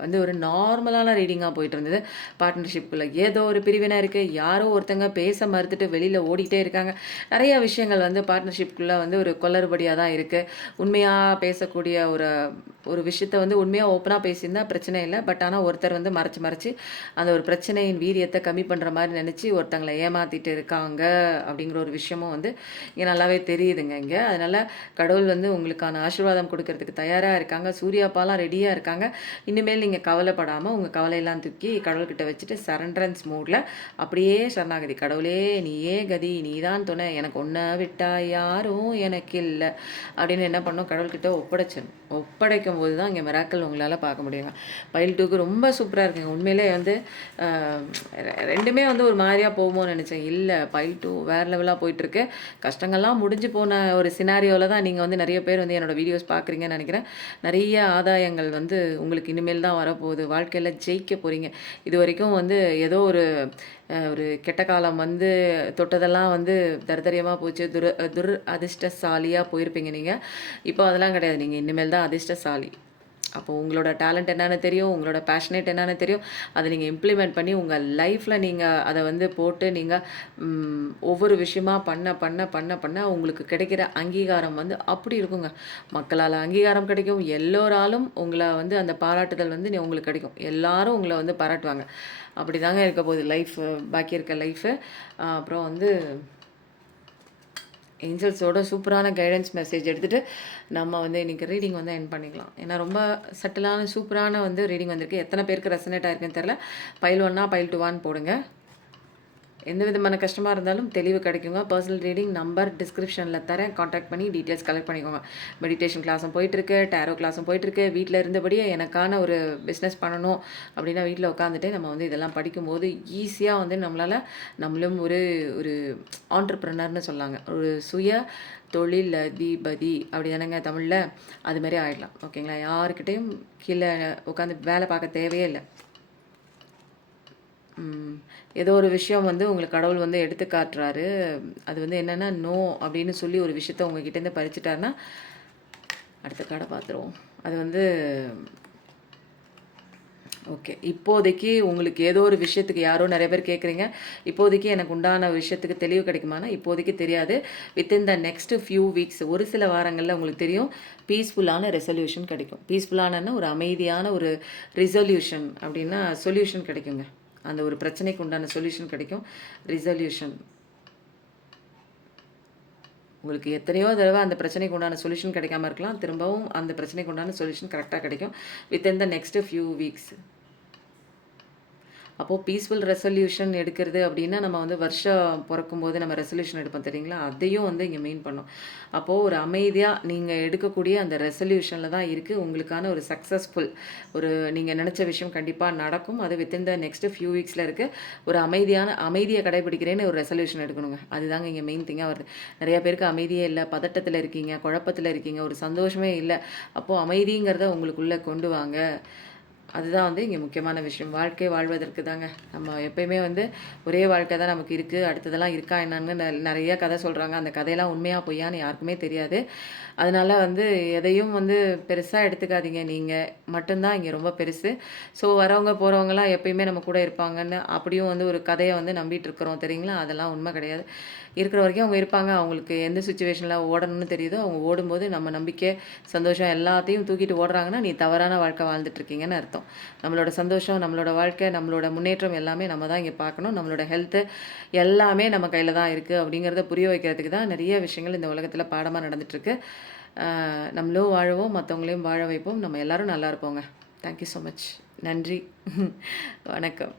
வந்து ஒரு நார்மலான ரீடிங்கா போயிட்டுருந்தது. பார்ட்னர்ஷிப்குள்ள ஏதோ ஒரு பிரிவினை இருக்கு. யாரோ ஒருத்தங்க பேச மறுத்துட்டு வெளியில ஓடிட்டே இருக்காங்க. நெறைய விஷயங்கள் வந்து பார்ட்னர்ஷிப்குள்ள வந்து ஒரு குளறுபடியா தான் இருக்கு. உண்மையா பேசக்கூடிய ஒரு ஒரு விஷயத்த வந்து உண்மையா ஓப்பனா பேசியிருந்தா பிரச்சனை இல்ல. பட் ஆனா ஒருத்தர் வந்து மறைச்சு மறைச்சு அந்த ஒரு பிரச்சனையின் வீரியத்த கம்மி பண்ற மாரி நெனச்சு ஒருத்தங்கள ஏமாத்திட்டு இருக்காங்க. அப்படிங்கிற ஒரு விஷயமும் வந்து இங்க நல்லாவே தெரியுதுங்க இங்க. அதனால கடவுள் வந்து உங்களுக்கான ஆசீர்வாதம் கொடுக்கறதுக்கு தயாரா இருக்காங்க. சூர்யா அப்பாலாம் ரெடியா இருக்காங்க. இனிமேல் நீங்க கவலைப்படாம உங்க கவலையெல்லாம் தூக்கி கடவுள்கிட்ட வச்சுட்டு சரண்டரன்ஸ் மோட்ல அப்படியே சரணாகதி. கடவுளே நீயே கதி, நீதான் துணை, எனக்கு உன்ன விட்டா யாரும் எனக்கில்ல அப்படின்னு என்ன பண்ணணும் கடவுள்கிட்ட ஒப்படைச்சிடணும். ஒப்படைக்கும்போது தான் இங்க மிராக்கிள் உங்களால பார்க்க முடியுங்க. பைல் 2க்கு ரொம்ப சூப்பரா இருக்குங்க. உண்மையிலே வந்து அ 2மே வந்து ஒரு மாரியா போகுமோன்னு நெனச்சேன். இல்ல பைல் 2 வேற லெவலா போயிட்டுருக்கு. கஷ்டங்கள்லாம் முடிஞ்சு போன ஒரு சினாரியோல தான் நீங்க வந்து நெறைய பேர் வந்து என்னோட வீடியோஸ் பார்க்குறீங்கன்னு நினைக்கிறேன். நிறைய ஆதாயங்கள் வந்து உங்களுக்கு இனிமேல் தான் வரப்போகுது. வாழ்க்கையில் ஜெயிக்க போகிறீங்க. இது வரைக்கும் வந்து ஏதோ ஒரு கெட்ட காலம் வந்து தொட்டதெல்லாம் வந்து தரித்திரியமா போச்சு. அதிர்ஷ்டசாலியாக போயிருப்பீங்க நீங்கள். இப்போ அதெல்லாம் கிடையாது. நீங்கள் இனிமேல் தான் அதிர்ஷ்டசாலி. அப்போ உங்களோட டேலண்ட் என்னன்னு தெரியும், உங்களோட பேஷனேட் என்னன்னு தெரியும். அதை நீங்கள் இம்ப்ளிமெண்ட் பண்ணி உங்கள் லைஃப்பில் நீங்கள் அதை வந்து போட்டு நீங்கள் ஒவ்வொரு விஷயமா பண்ண உங்களுக்கு கிடைக்கிற அங்கீகாரம் வந்து அப்படி இருக்குங்க. மக்களால் அங்கீகாரம் கிடைக்கும். எல்லோராலும் உங்களை வந்து அந்த பாராட்டுதல் வந்து உங்களுக்கு கிடைக்கும். எல்லாரும் உங்களை வந்து பாராட்டுவாங்க. அப்படி தாங்க இருக்க போகுது லைஃப், பாக்கி இருக்க லைஃபு. அப்புறம் வந்து ஏஞ்சல்ஸோட சூப்பரான கைடன்ஸ் மெசேஜ் எடுத்துகிட்டு நம்ம வந்து இன்றைக்கி ரீடிங் வந்து எண்ட் பண்ணிக்கலாம். ஏன்னா ரொம்ப சட்டிலான சூப்பரான வந்து ரீடிங் வந்திருக்கு. எத்தனை பேருக்கு ரெசனேட் ஆயிருக்குன்னு தெரில. பைல் 1 பைல் 2 போடுங்க. எந்த விதமான கஷ்டமாக இருந்தாலும் தெளிவு கிடைக்குங்க. பர்சனல் ரீடிங் நம்பர் டிஸ்கிரிப்ஷனில் தரேன். காண்டாக்ட் பண்ணி டீட்டெயில்ஸ் கலெக்ட் பண்ணிக்கோங்க. மெடிடேஷன் கிளாஸும் போயிட்டுருக்கு, டேரோ கிளாஸும் போயிட்டுருக்கு. வீட்டில் இருந்தபடியே எனக்கான ஒரு பிஸ்னஸ் பண்ணணும் அப்படின்னா வீட்டில் உட்காந்துட்டு நம்ம வந்து இதெல்லாம் படிக்கும்போது ஈஸியாக வந்து நம்மளும் ஒரு ஒரு ஆண்டர்ப்ரனர்னு சொல்லாங்க. ஒரு சுய தொழில் அதிபதி அப்படி தானேங்க தமிழில், அதுமாரி ஆகிடலாம். ஓகேங்களா? யாருக்கிட்டையும் கீழே உட்காந்து வேலை பார்க்க தேவையே இல்லை. ஏதோ ஒரு விஷயம் வந்து உங்களுக்கு கடவுள் வந்து எடுத்து காட்டுறாரு. அது வந்து என்னென்னா நோ அப்படின்னு சொல்லி ஒரு விஷயத்த உங்ககிட்டேருந்து பறிச்சுட்டாருன்னா அடுத்த கார்டை பார்த்துருவோம். அது வந்து ஓகே. இப்போதைக்கு உங்களுக்கு ஏதோ ஒரு விஷயத்துக்கு யாரோ நிறைய பேர் கேட்குறீங்க. இப்போதைக்கு எனக்கு உண்டான விஷயத்துக்கு தெளிவு கிடைக்குமானா இப்போதைக்கு தெரியாது. Within the next few weeks ஒரு சில வாரங்களில் உங்களுக்கு தெரியும். பீஸ்ஃபுல்லான ரெசல்யூஷன் கிடைக்கும். பீஸ்ஃபுல்லான ஒரு அமைதியான ஒரு ரிசல்யூஷன் அப்படின்னா சொல்யூஷன் கிடைக்குங்க. அந்த ஒரு பிரச்சனைக்கு உண்டான சொல்யூஷன் கிடைக்கும். ரிசல்யூஷன் உங்களுக்கு எத்தனையோ தடவை அந்த பிரச்சனைக்கு உண்டான சொல்யூஷன் கிடைக்காம இருக்கலாம். திரும்பவும் அந்த பிரச்சனைக்கு உண்டான சொல்யூஷன் கரெக்டாக கிடைக்கும் within the next few weeks. அப்போது பீஸ்ஃபுல் ரெசல்யூஷன் எடுக்கிறது அப்படின்னா நம்ம வந்து வருஷம் பிறக்கும்போது நம்ம ரெசல்யூஷன் எடுப்போம் தெரியுங்களா? அதையும் வந்து இங்கே மெயின் பண்ணோம். அப்போது ஒரு அமைதியாக நீங்கள் எடுக்கக்கூடிய அந்த ரெசல்யூஷனில் தான் இருக்குது உங்களுக்கான ஒரு சக்ஸஸ்ஃபுல் ஒரு நீங்கள் நினச்ச விஷயம் கண்டிப்பாக நடக்கும். அது வித்தின் த நெக்ஸ்ட் ஃபியூ வீக்ஸில் இருக்குது. ஒரு அமைதியை கடைபிடிக்கிறேன்னு ஒரு ரெசல்யூஷன் எடுக்கணுங்க. அதுதாங்க இங்கே மெயின் திங்காக வருது. நிறைய பேருக்கு அமைதியே இல்லை, பதட்டத்தில் இருக்கீங்க, குழப்பத்தில் இருக்கீங்க, ஒரு சந்தோஷமே இல்லை. அப்போது அமைதிங்கிறத உங்களுக்குள்ளே கொண்டு வாங்க. அதுதான் வந்து இங்கே முக்கியமான விஷயம். வாழ்க்கை வாழ்வதற்கு தாங்க. நம்ம எப்பயுமே வந்து ஒரே வாழ்க்கை தான் நமக்கு இருக்குது, அடுத்ததெல்லாம் இருக்கா என்னன்னு நிறைய கதை சொல்கிறாங்க. அந்த கதையெல்லாம் உண்மையாக பொய்யான்னு யாருக்குமே தெரியாது. அதனால் வந்து எதையும் வந்து பெருசாக எடுத்துக்காதீங்க. நீங்கள் மட்டும்தான் இங்கே ரொம்ப பெருசு. ஸோ வரவங்க போகிறவங்கலாம் எப்பயுமே நம்ம கூட இருப்பாங்கன்னு அப்படியும் வந்து ஒரு கதையை வந்து நம்பிட்டு இருக்கிறோம் தெரியுங்களா? அதெல்லாம் உண்மை கிடையாது. இருக்கிற வரைக்கும் அவங்க இருப்பாங்க. அவங்களுக்கு எந்த சுச்சுவேஷனில் ஓடணும்னு தெரியுதோ அவங்க ஓடும்போது நம்ம நம்பிக்கை, சந்தோஷம் எல்லாத்தையும் தூக்கிட்டு ஓடுறாங்கன்னா நீ தவறான வாழ்க்கை வாழ்ந்துட்டுருக்கீங்கன்னு அர்த்தம். நம்மளோட சந்தோஷம், நம்மளோட வாழ்க்கை, நம்மளோட முன்னேற்றம் எல்லாமே நம்ம தான் இங்கே பார்க்கணும். நம்மளோட ஹெல்த்து எல்லாமே நம்ம கையில் தான் இருக்குது அப்படிங்கிறத புரிய வைக்கிறதுக்கு தான் நிறைய விஷயங்கள் இந்த உலகத்தில் பாடமாக நடந்துகிட்ருக்கு. நம்மளும் வாழுவோம், மற்றவங்களையும் வாழ வைப்போம். நம்ம எல்லோரும் நல்லா இருப்போங்க. Thank you so much. நன்றி. வணக்கம்.